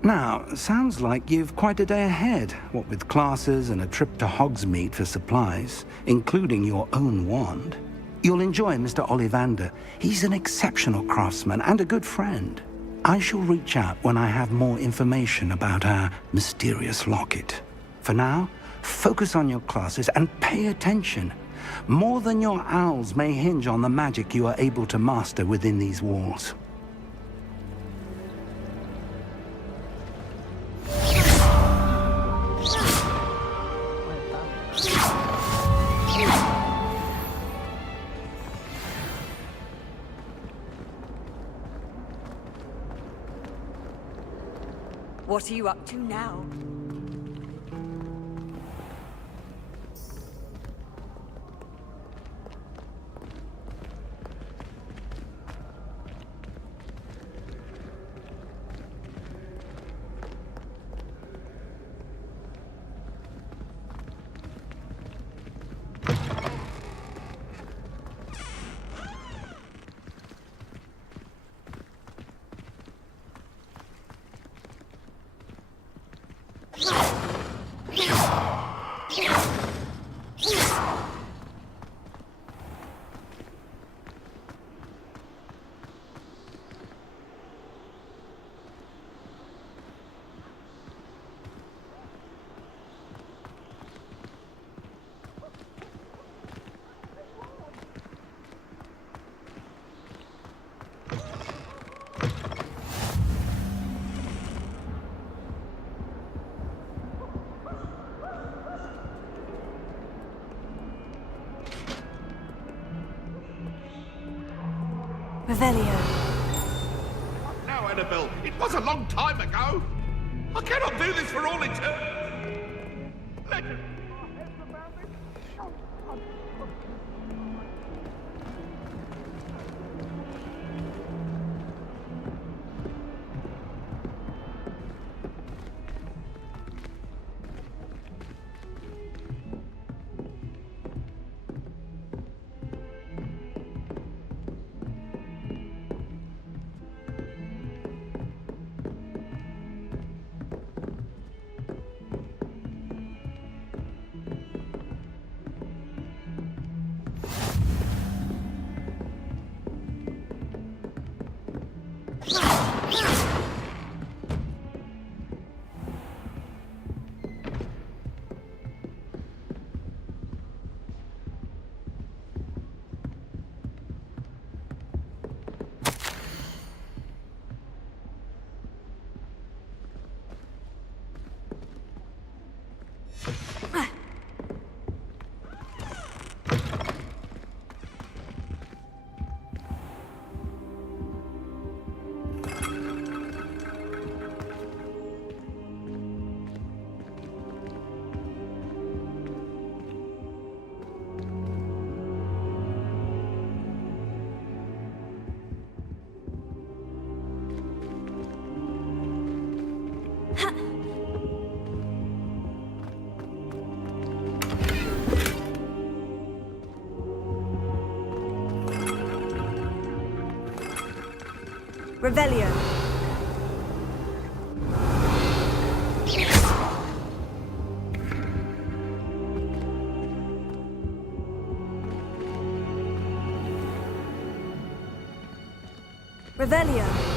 Now, sounds like you've quite a day ahead, what with classes and a trip to Hogsmeade for supplies, including your own wand. You'll enjoy Mr. Ollivander. He's an exceptional craftsman and a good friend. I shall reach out when I have more information about our mysterious locket. For now, focus on your classes and pay attention. More than your owls may hinge on the magic you are able to master within these walls. What are you up to now? Revelio. Now, Annabelle, it was a long time ago. I cannot do this for all eternity. Legend. Revelio. Revelio.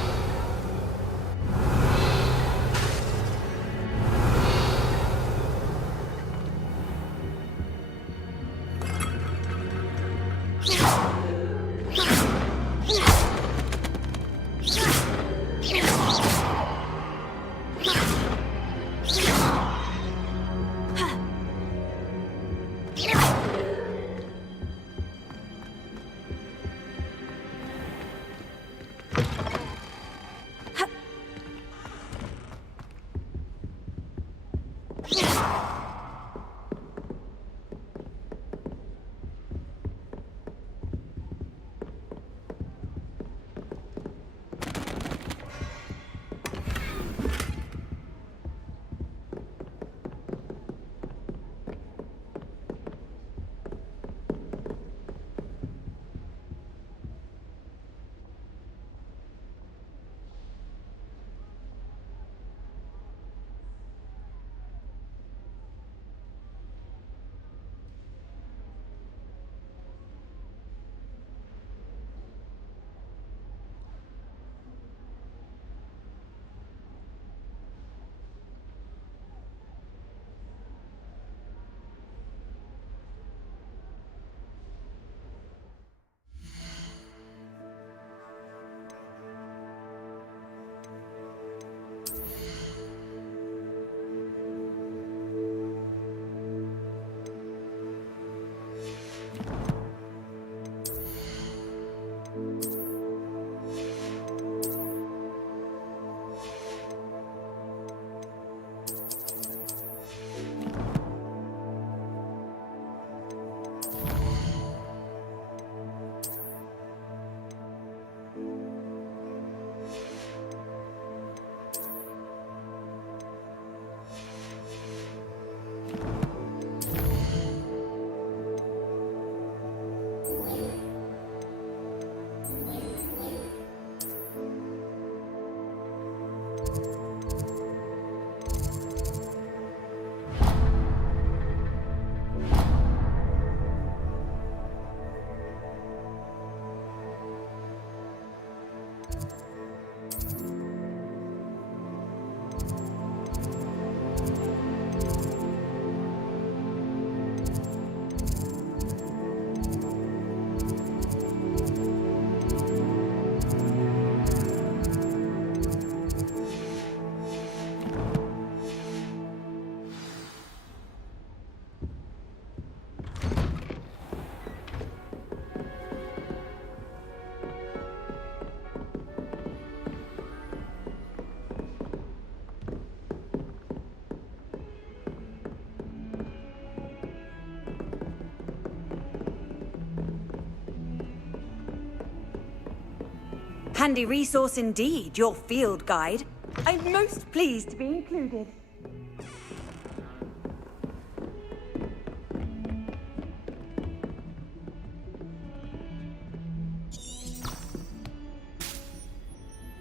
Handy resource indeed, your field guide. I'm most pleased to be included.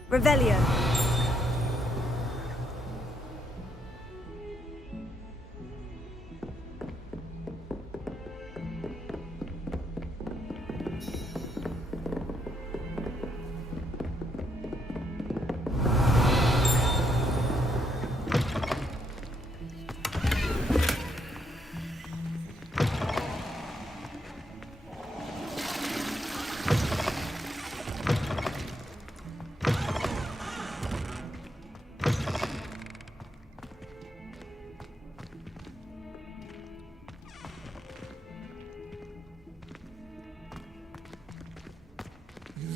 Revelio.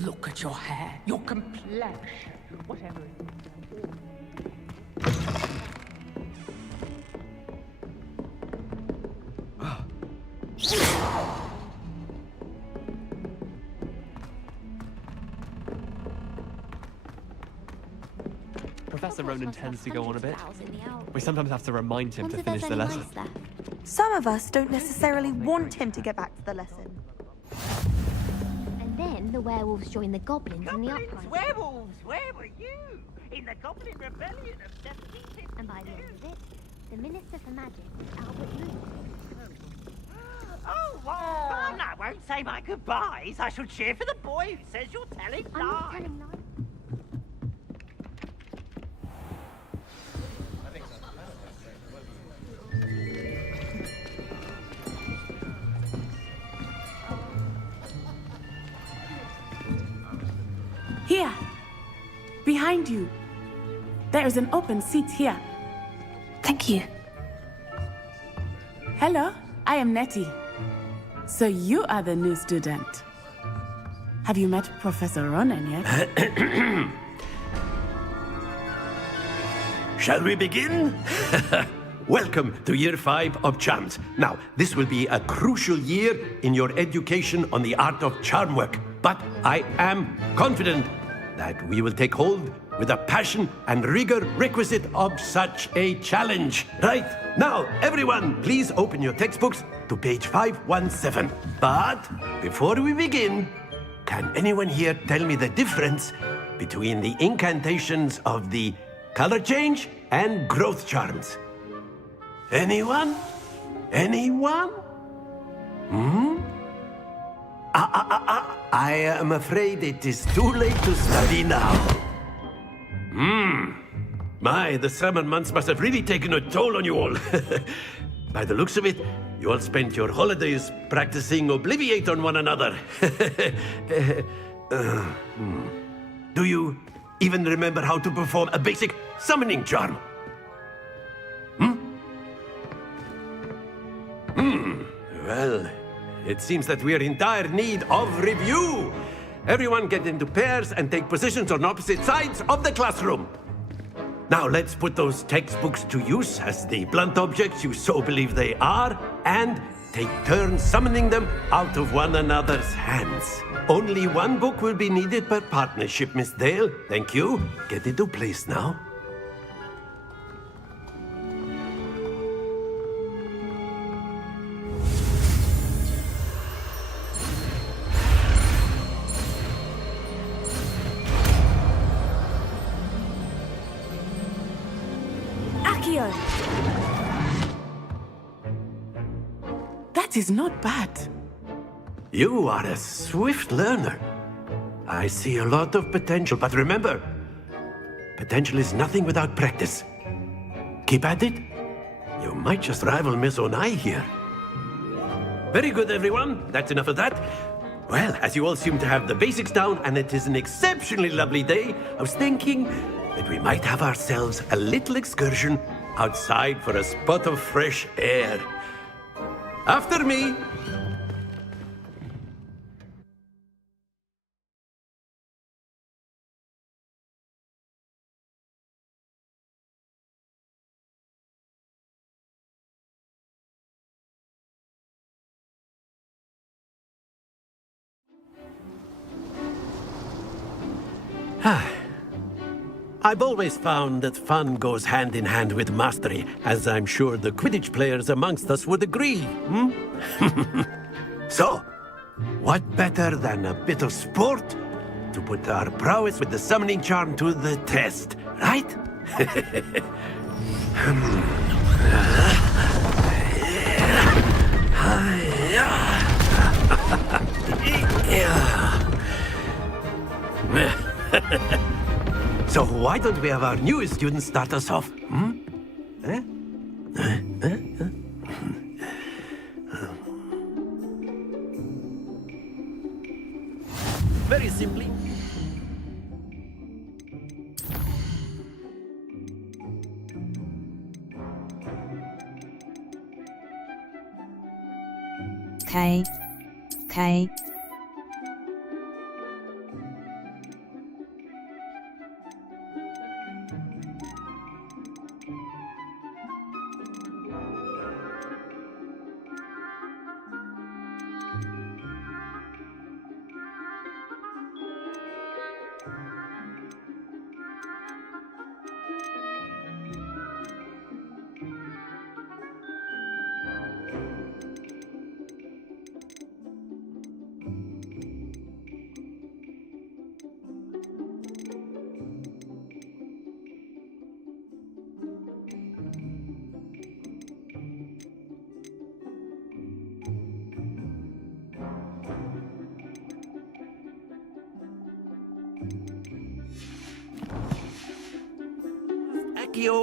Look at your hair, your complexion, whatever it Professor Ronan tends to go on a bit. We sometimes have to remind him to finish the lesson. Some of us don't necessarily want him to get back to the lesson. And then the werewolves join the goblins in the uprising. Werewolves, where were you? In the Goblin Rebellion of 1752. And by the end of it, the Minister for Magic was Albert Louis. Oh, what fun! I won't say my goodbyes. I shall cheer for the boy who says you're telling lies. I'm not telling lies. Here, behind you. There is an open seat here. Thank you. Hello, I am Nettie. So you are the new student. Have you met Professor Ronan yet? Shall we begin? Welcome to Year 5 of Charms. Now, this will be a crucial year in your education on the art of charm work. But I am confident that we will take hold with the passion and rigor requisite of such a challenge. Right, now, everyone, please open your textbooks to page 517. But before we begin, can anyone here tell me the difference between the incantations of the color change and growth charms? Anyone? Anyone? I am afraid it is too late to study now. My, the summer months must have really taken a toll on you all. By the looks of it, you all spent your holidays practicing Obliviate on one another. Do you even remember how to perform a basic summoning charm? Well, it seems that we are in dire need of review. Everyone get into pairs and take positions on opposite sides of the classroom. Now let's put those textbooks to use as the blunt objects you so believe they are, and take turns summoning them out of one another's hands. Only one book will be needed per partnership, Miss Dale. Thank you. Get into place now. That is not bad. You are a swift learner. I see a lot of potential, but remember, potential is nothing without practice. Keep at it. You might just rival Miss Onai here. Very good, everyone. That's enough of that. Well, as you all seem to have the basics down, and it is an exceptionally lovely day, I was thinking that we might have ourselves a little excursion outside for a spot of fresh air. After me. I've always found that fun goes hand in hand with mastery, as I'm sure the Quidditch players amongst us would agree, So, what better than a bit of sport to put our prowess with the summoning charm to the test, right? So why don't we have our newest student start us off? Very simply. Okay.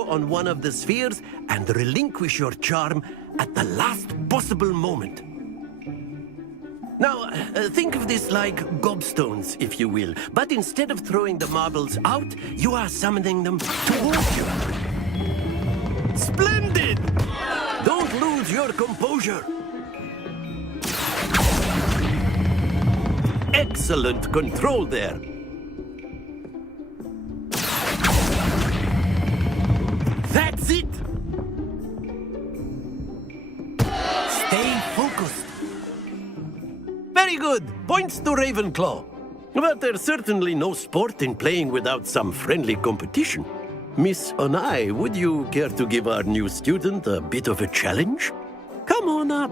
On one of the spheres and relinquish your charm at the last possible moment. Now, think of this like gobstones, if you will, but instead of throwing the marbles out, you are summoning them towards you. Splendid! Don't lose your composure. Excellent control there. That's it! Stay focused. Very good. Points to Ravenclaw. But there's certainly no sport in playing without some friendly competition. Miss Onai, would you care to give our new student a bit of a challenge? Come on up.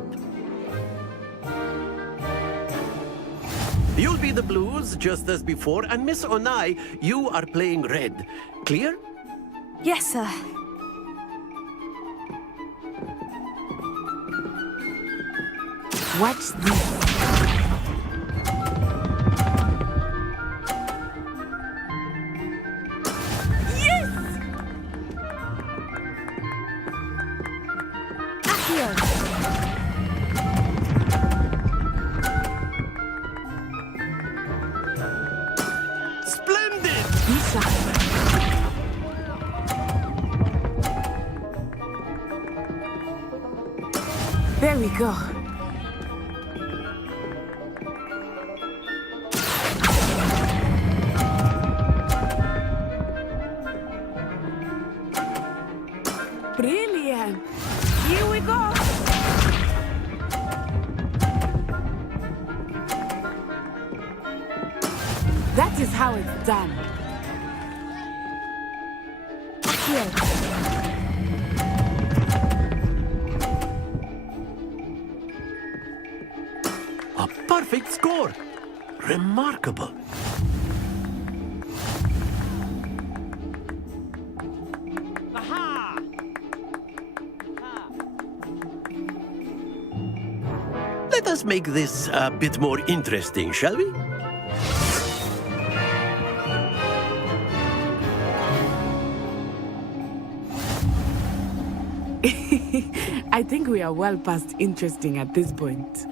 You'll be the blues, just as before, and Miss Onai, you are playing red. Clear? Yes, sir. What's this? Yes! Accio! Splendid! There we go. Brilliant! Here we go! That is how it's done. A perfect score. Remarkable. Let us make this a bit more interesting, shall we? I think we are well past interesting at this point.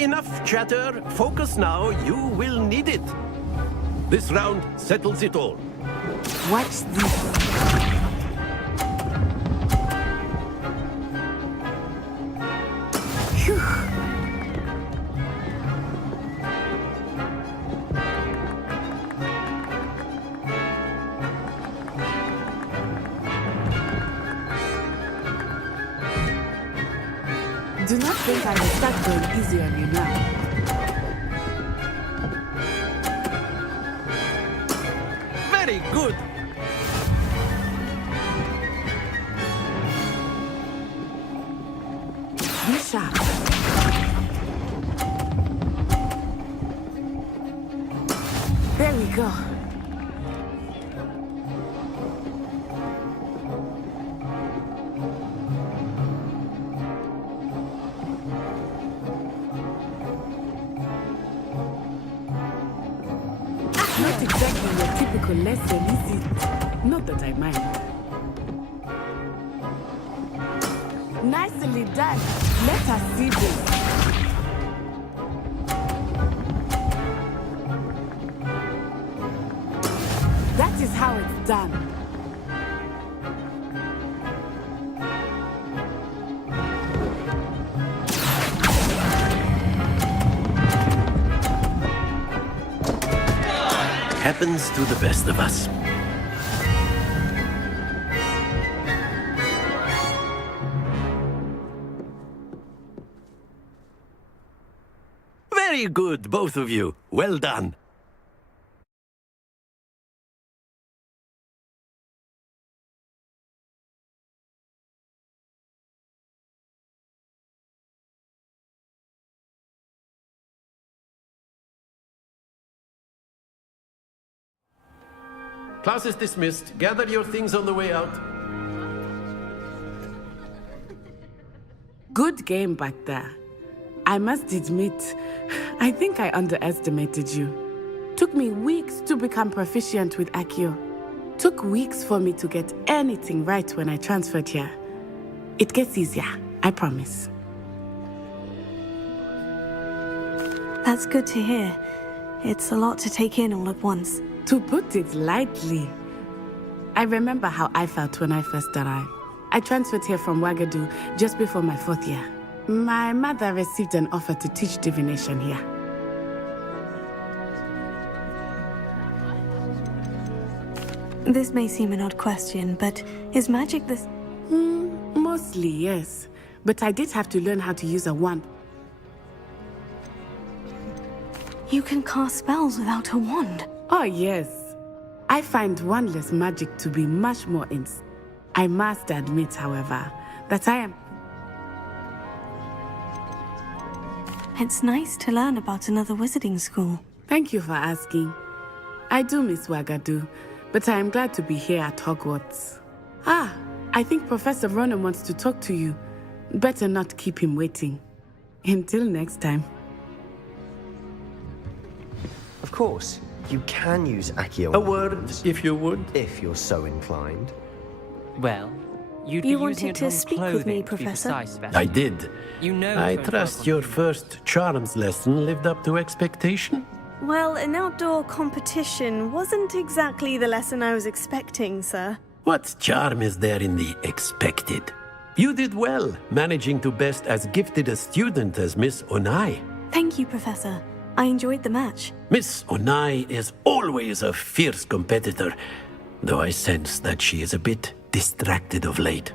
Enough chatter. Focus now. You will need it. This round settles it all. What's this? do not think I will start going easy on you now. Very good. Be sharp. There we go. Not exactly your typical lesson, is it? Not that I mind. Nicely done. Let us see this. That is how it's done. Happens to the best of us. Very good, both of you. Well done. Class is dismissed. Gather your things on the way out. Good game back there. I must admit, I think I underestimated you. Took me weeks to become proficient with Accio. Took weeks for me to get anything right when I transferred here. It gets easier, I promise. That's good to hear. It's a lot to take in all at once. To put it lightly, I remember how I felt when I first arrived. I transferred here from Ouagadougou just before my 4th year. My mother received an offer to teach divination here. This may seem an odd question, but is magic this? Mostly, yes. But I did have to learn how to use a wand. You can cast spells without a wand? Oh, yes. I find wandless magic to be much more I must admit, however, that I am... It's nice to learn about another wizarding school. Thank you for asking. I do miss Ouagadougou, but I am glad to be here at Hogwarts. Ah, I think Professor Ronan wants to talk to you. Better not keep him waiting. Until next time. Of course, you can use Accio. A word, if you would. If you're so inclined. Well, you'd You be using wanted it to on speak with clothing, me, to be Professor? precise, Beth. I did. You know I photographs trust on- your first charms lesson lived up to expectation. Well, an outdoor competition wasn't exactly the lesson I was expecting, sir. What charm is there in the expected? You did well, managing to best as gifted a student as Miss Onai. Thank you, Professor. I enjoyed the match. Miss Onai is always a fierce competitor, though I sense that she is a bit distracted of late.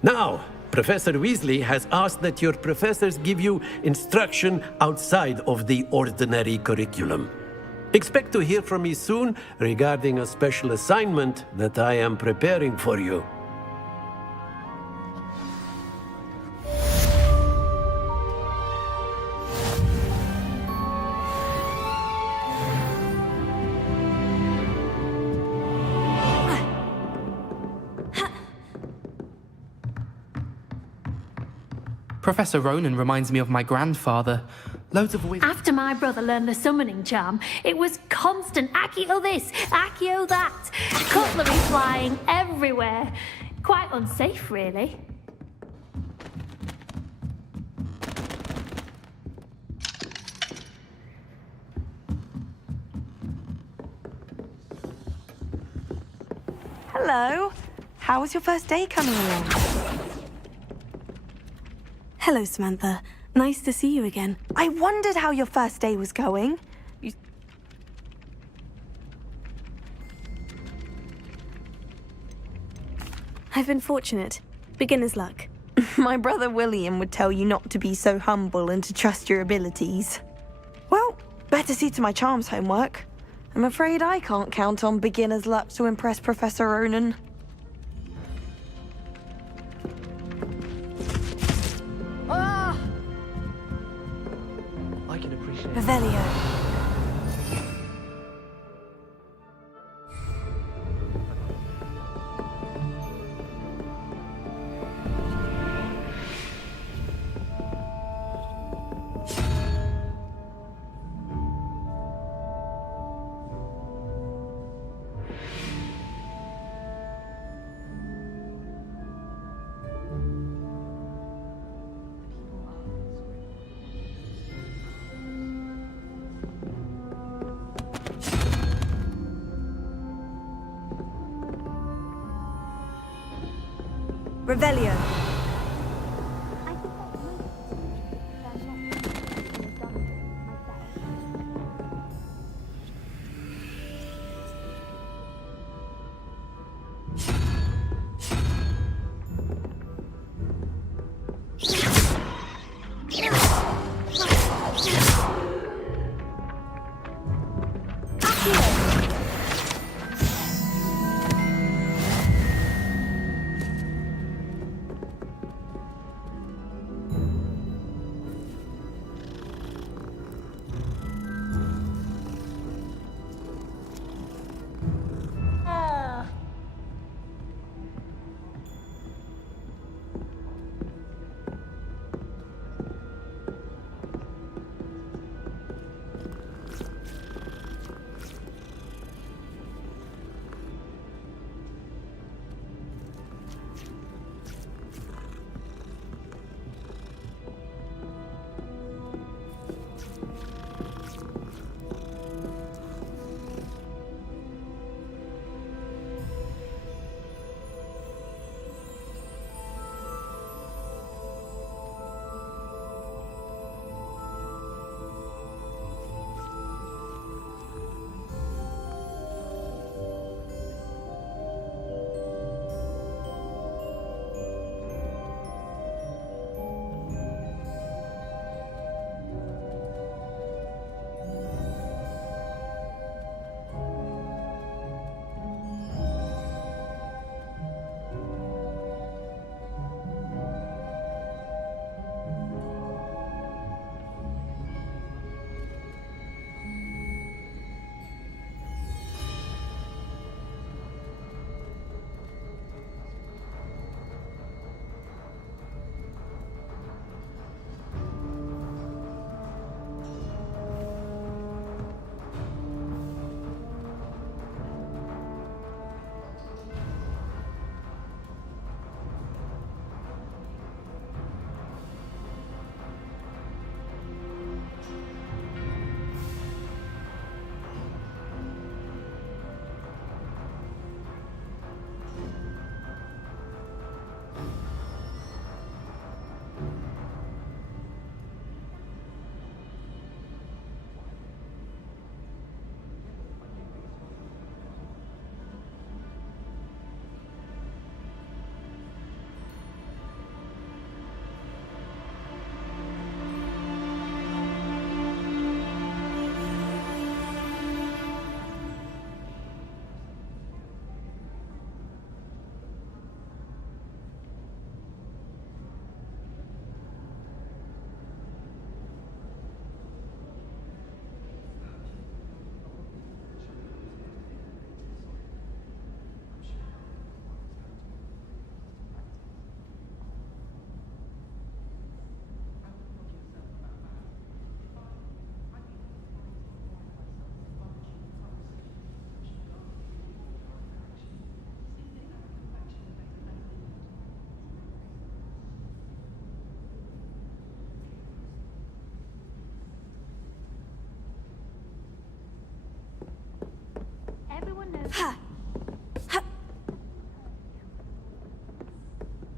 Now, Professor Weasley has asked that your professors give you instruction outside of the ordinary curriculum. Expect to hear from me soon regarding a special assignment that I am preparing for you. Professor Ronan reminds me of my grandfather. Loads of wisdom. After my brother learned the summoning charm, it was constant Accio this, Accio that. Cutlery flying everywhere. Quite unsafe, really. Hello. How was your first day coming along? Hello, Samantha. Nice to see you again. I wondered how your first day was going. I've been fortunate. Beginner's luck. My brother William would tell you not to be so humble and to trust your abilities. Well, better see to my charms homework. I'm afraid I can't count on beginner's luck to impress Professor Ronan. Ah! I can appreciate Revelio. Revelio.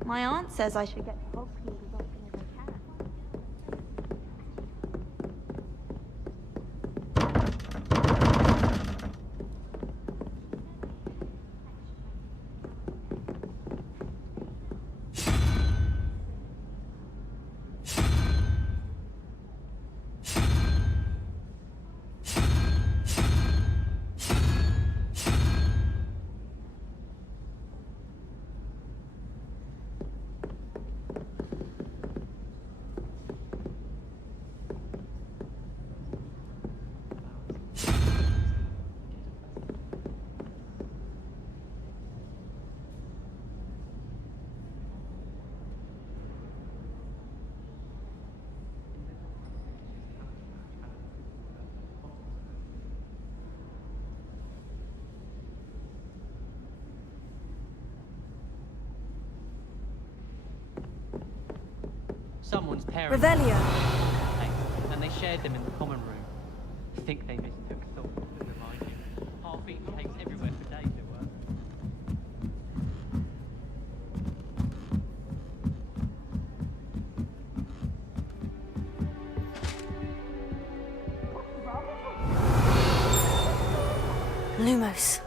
My aunt says I should get to Hogsmeade as often as I can. someone's parents. Revelio. And they shared them in the common room. I think they mistook thought to remind you. Half-eaten cakes everywhere for days at work. Lumos.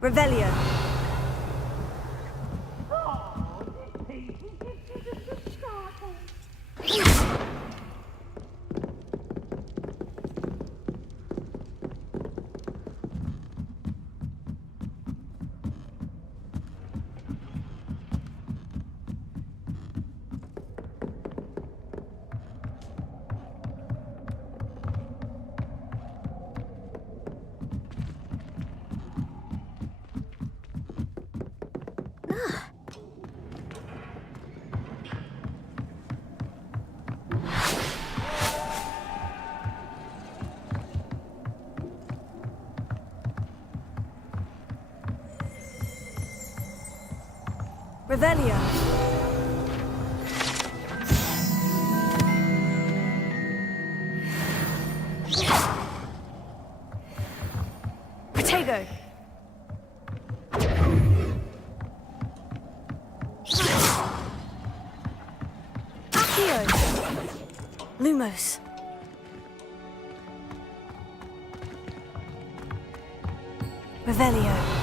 Revelio. Revelio. Protego. Accio. Lumos. Revelio.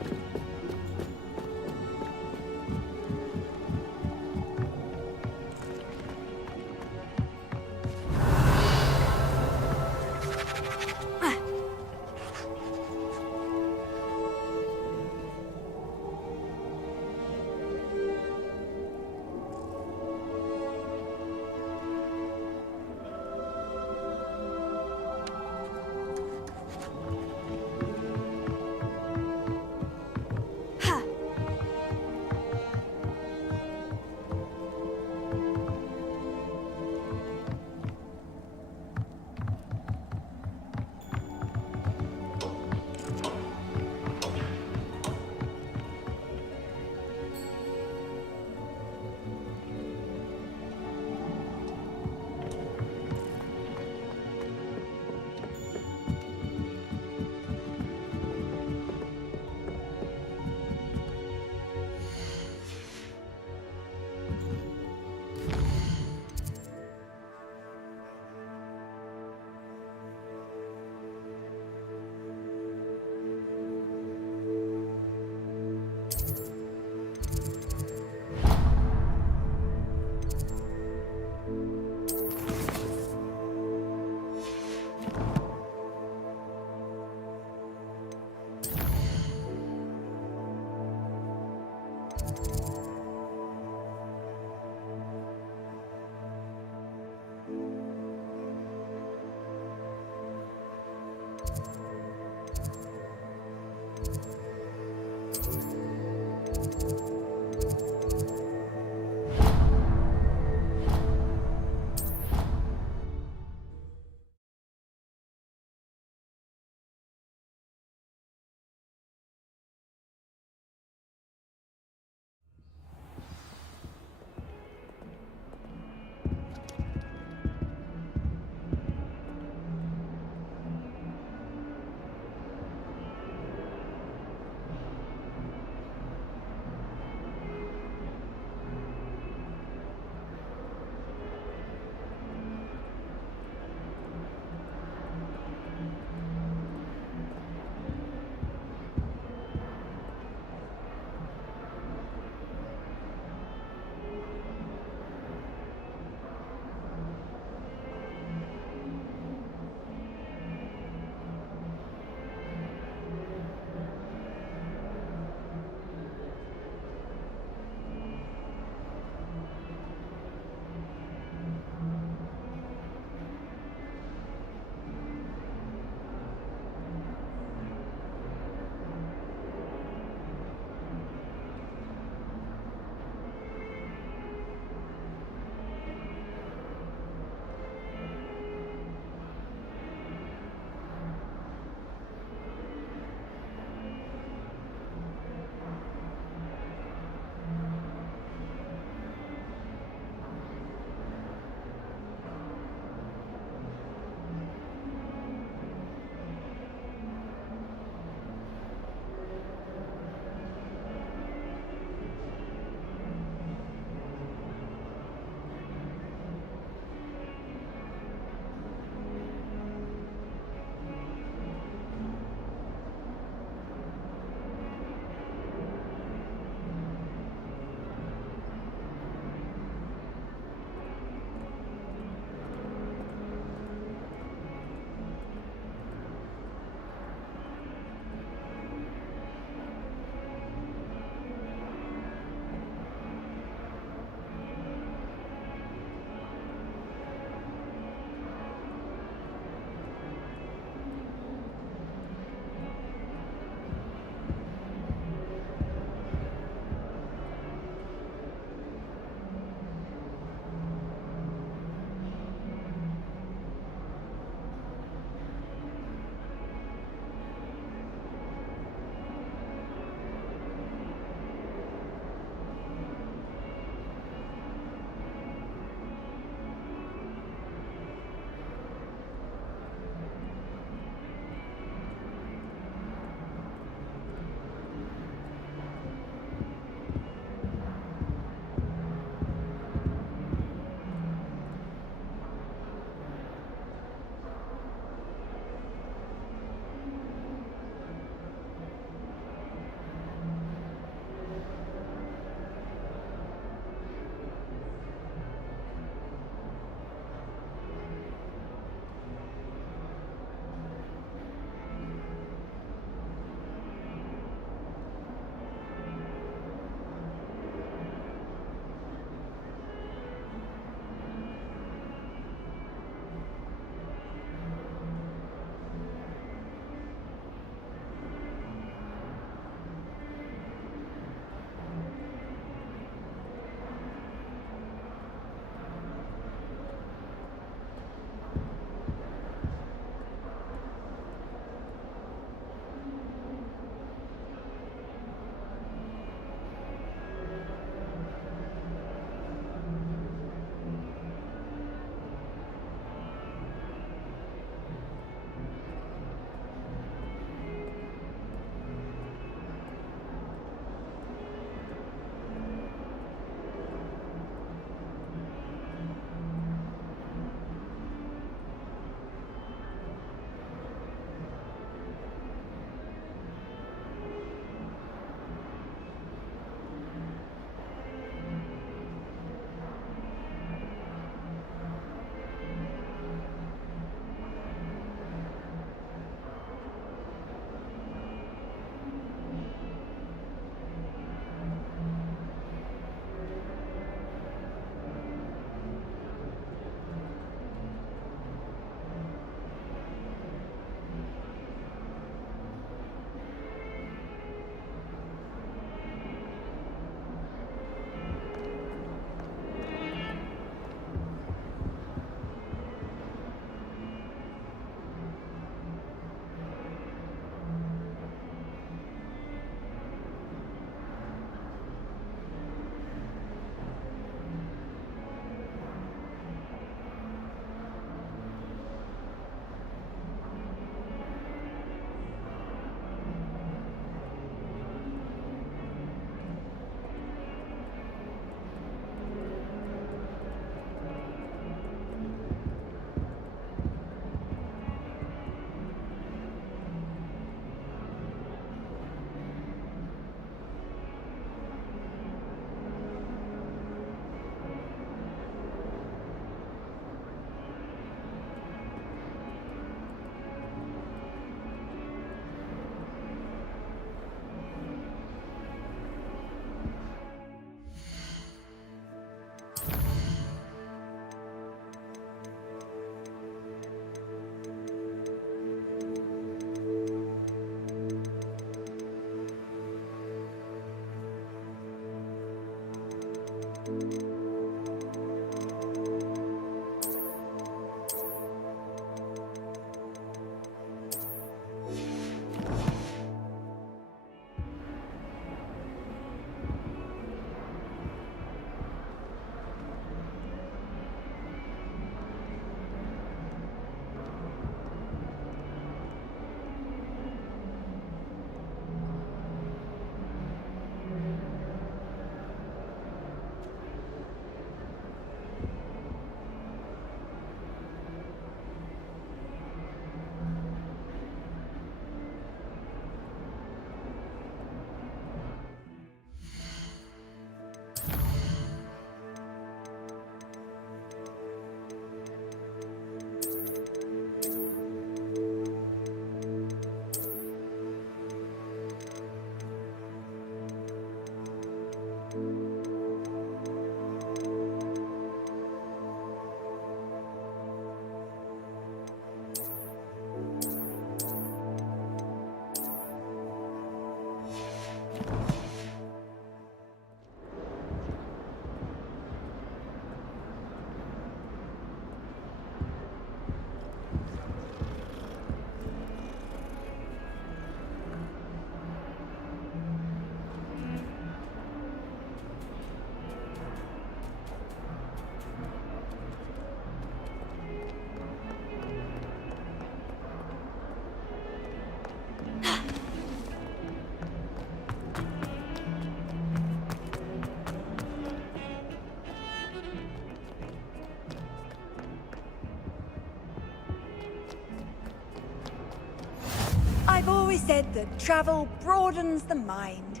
I've always said that travel broadens the mind.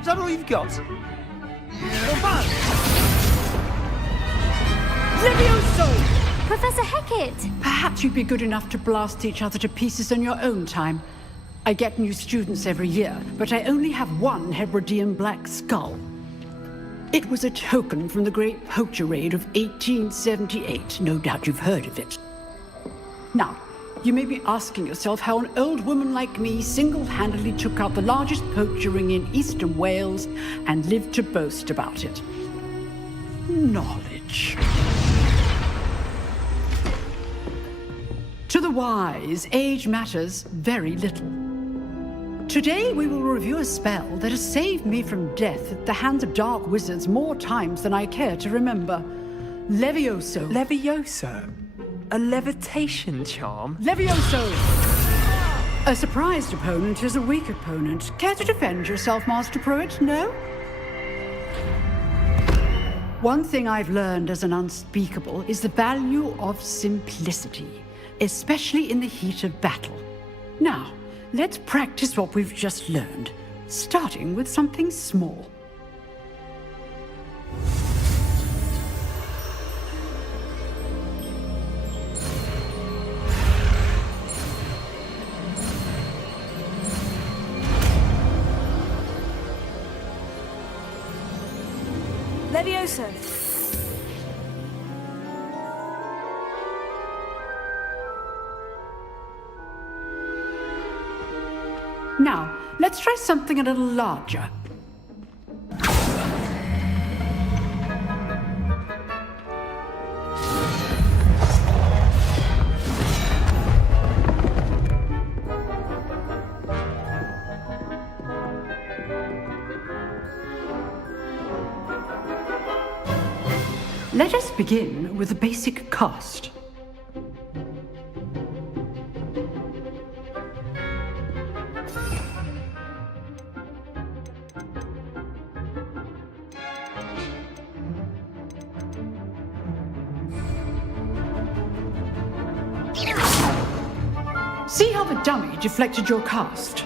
Is that all you've got? Levioso! Professor Hecat! Perhaps you'd be good enough to blast each other to pieces in your own time. I get new students every year, but I only have one Hebridean black skull. It was a token from the Great Poacher Raid of 1878. No doubt you've heard of it. Now, you may be asking yourself how an old woman like me single-handedly took out the largest poacher ring in eastern Wales and lived to boast about it. Knowledge. To the wise, age matters very little. Today we will review a spell that has saved me from death at the hands of dark wizards more times than I care to remember. Levioso. Levioso? A levitation charm? Levioso! A surprised opponent is a weak opponent. Care to defend yourself, Master Pruitt? No? One thing I've learned as an unspeakable is the value of simplicity, especially in the heat of battle. Now, let's practice what we've just learned, starting with something small. Levioso. Now, let's try something a little larger. Let us begin with the basic cast. See how the dummy deflected your cast?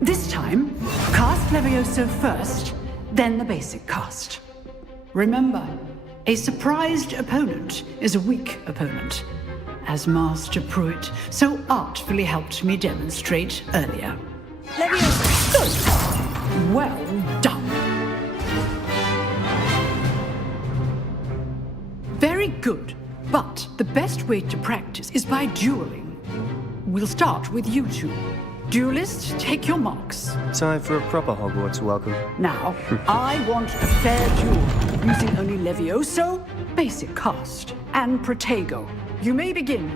This time, cast Levioso first, then the basic cast. Remember, a surprised opponent is a weak opponent, as Master Pruitt so artfully helped me demonstrate earlier. Levioso. Good. Well done. good. But the best way to practice is by dueling. We'll start with you two. Duelists, take your marks. Time for a proper Hogwarts welcome. Now, I want a fair duel, using only Levioso, basic cast, and Protego. You may begin.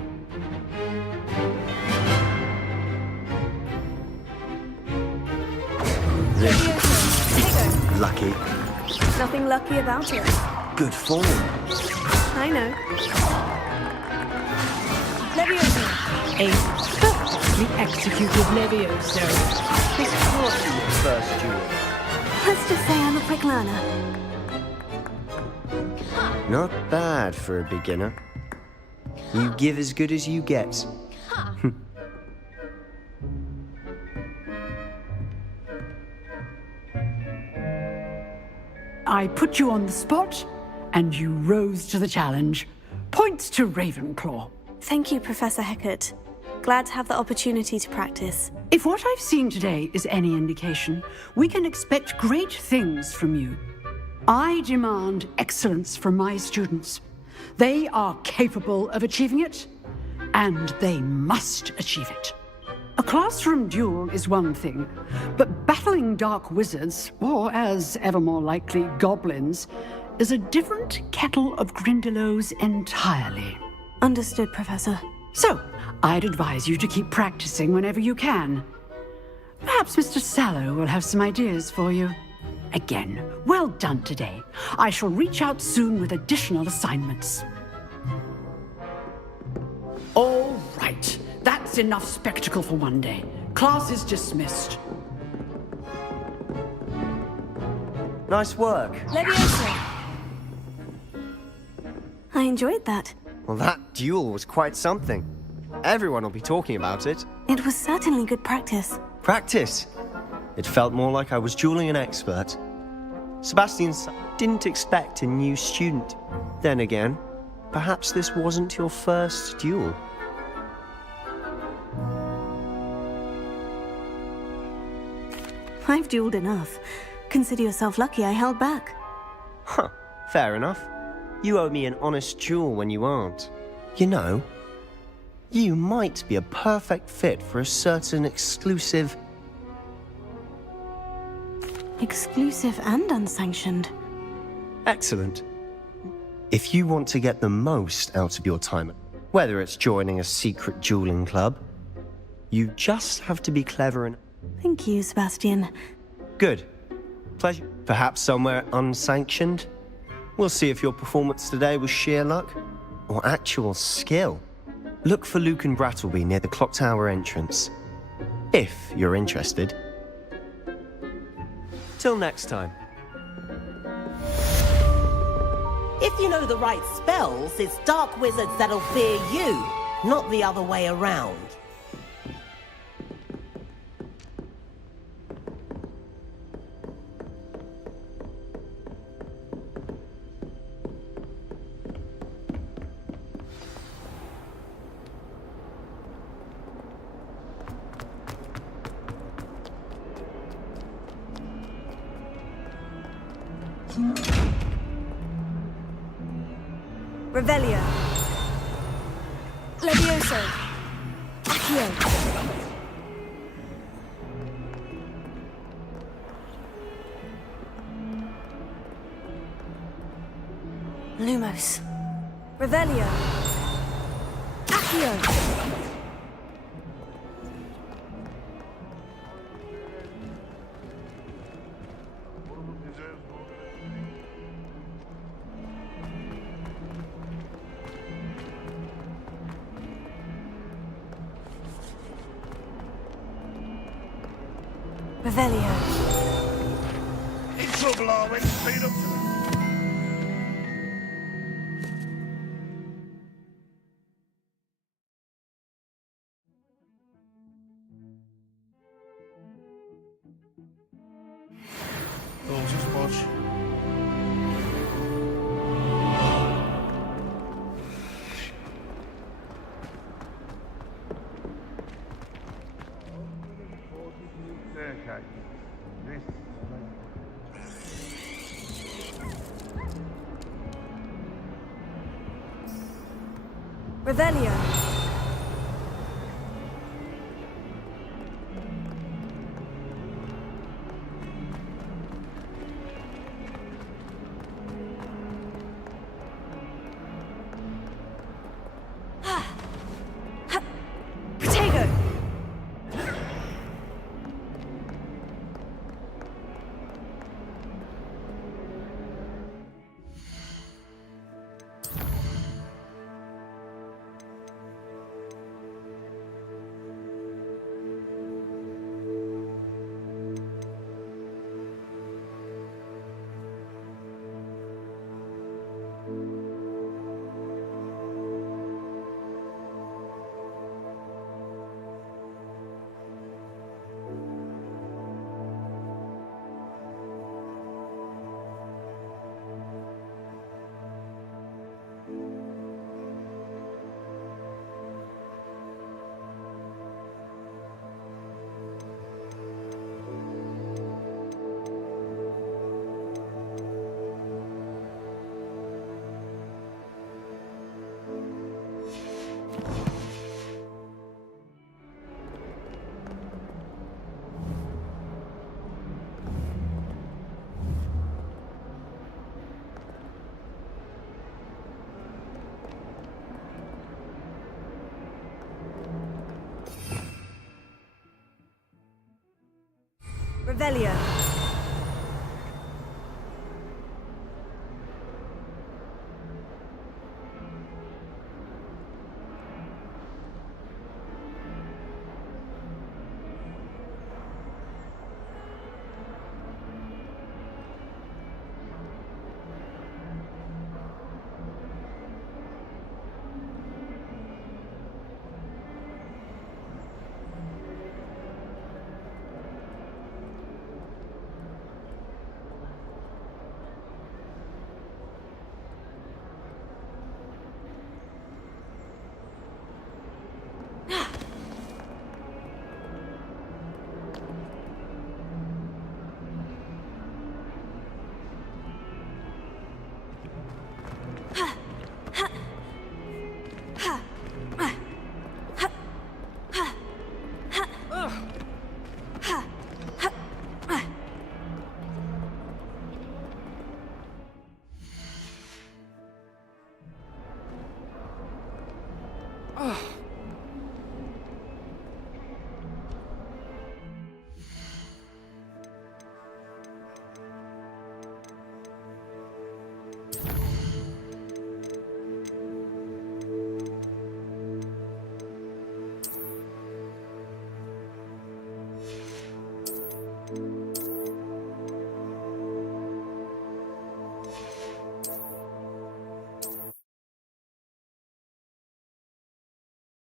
Lucky. Nothing lucky about it. Good form. I know. Leviosa. A perfectly executed Levioso. This can't be your first duel. Let's just say I'm a quick learner. Not bad for a beginner. You give as good as you get. I put you on the spot, and you rose to the challenge. Points to Ravenclaw. Thank you, Professor Hecat. Glad to have the opportunity to practice. If what I've seen today is any indication, we can expect great things from you. I demand excellence from my students. They are capable of achieving it, and they must achieve it. A classroom duel is one thing, but battling dark wizards, or as ever more likely, goblins, is a different kettle of Grindylows entirely. Understood, Professor. So, I'd advise you to keep practicing whenever you can. Perhaps Mr. Sallow will have some ideas for you. Again, well done today. I shall reach out soon with additional assignments. All right. That's enough spectacle for one day. Class is dismissed. Nice work. Leviosa. I enjoyed that. Well, that duel was quite something. Everyone will be talking about it. It was certainly good practice. Practice? It felt more like I was dueling an expert. Sebastian didn't expect a new student. Then again, perhaps this wasn't your first duel. I've dueled enough. Consider yourself lucky I held back. Huh, fair enough. You owe me an honest duel when you aren't. You know, you might be a perfect fit for a certain exclusive... Exclusive and unsanctioned. Excellent. If you want to get the most out of your time, whether it's joining a secret dueling club, you just have to be clever and... Thank you, Sebastian. Good. Pleasure. Perhaps somewhere unsanctioned? We'll see if your performance today was sheer luck or actual skill. Look for Luke and Brattleby near the clock tower entrance, if you're interested. Till next time. If you know the right spells, it's dark wizards that'll fear you, not the other way around. Revelio. Levioso. Accio. Lumos. Revelio. Accio. Revelio. In trouble, are we? Speed up to it. Closest watch. Revelio. Protego. Revelio.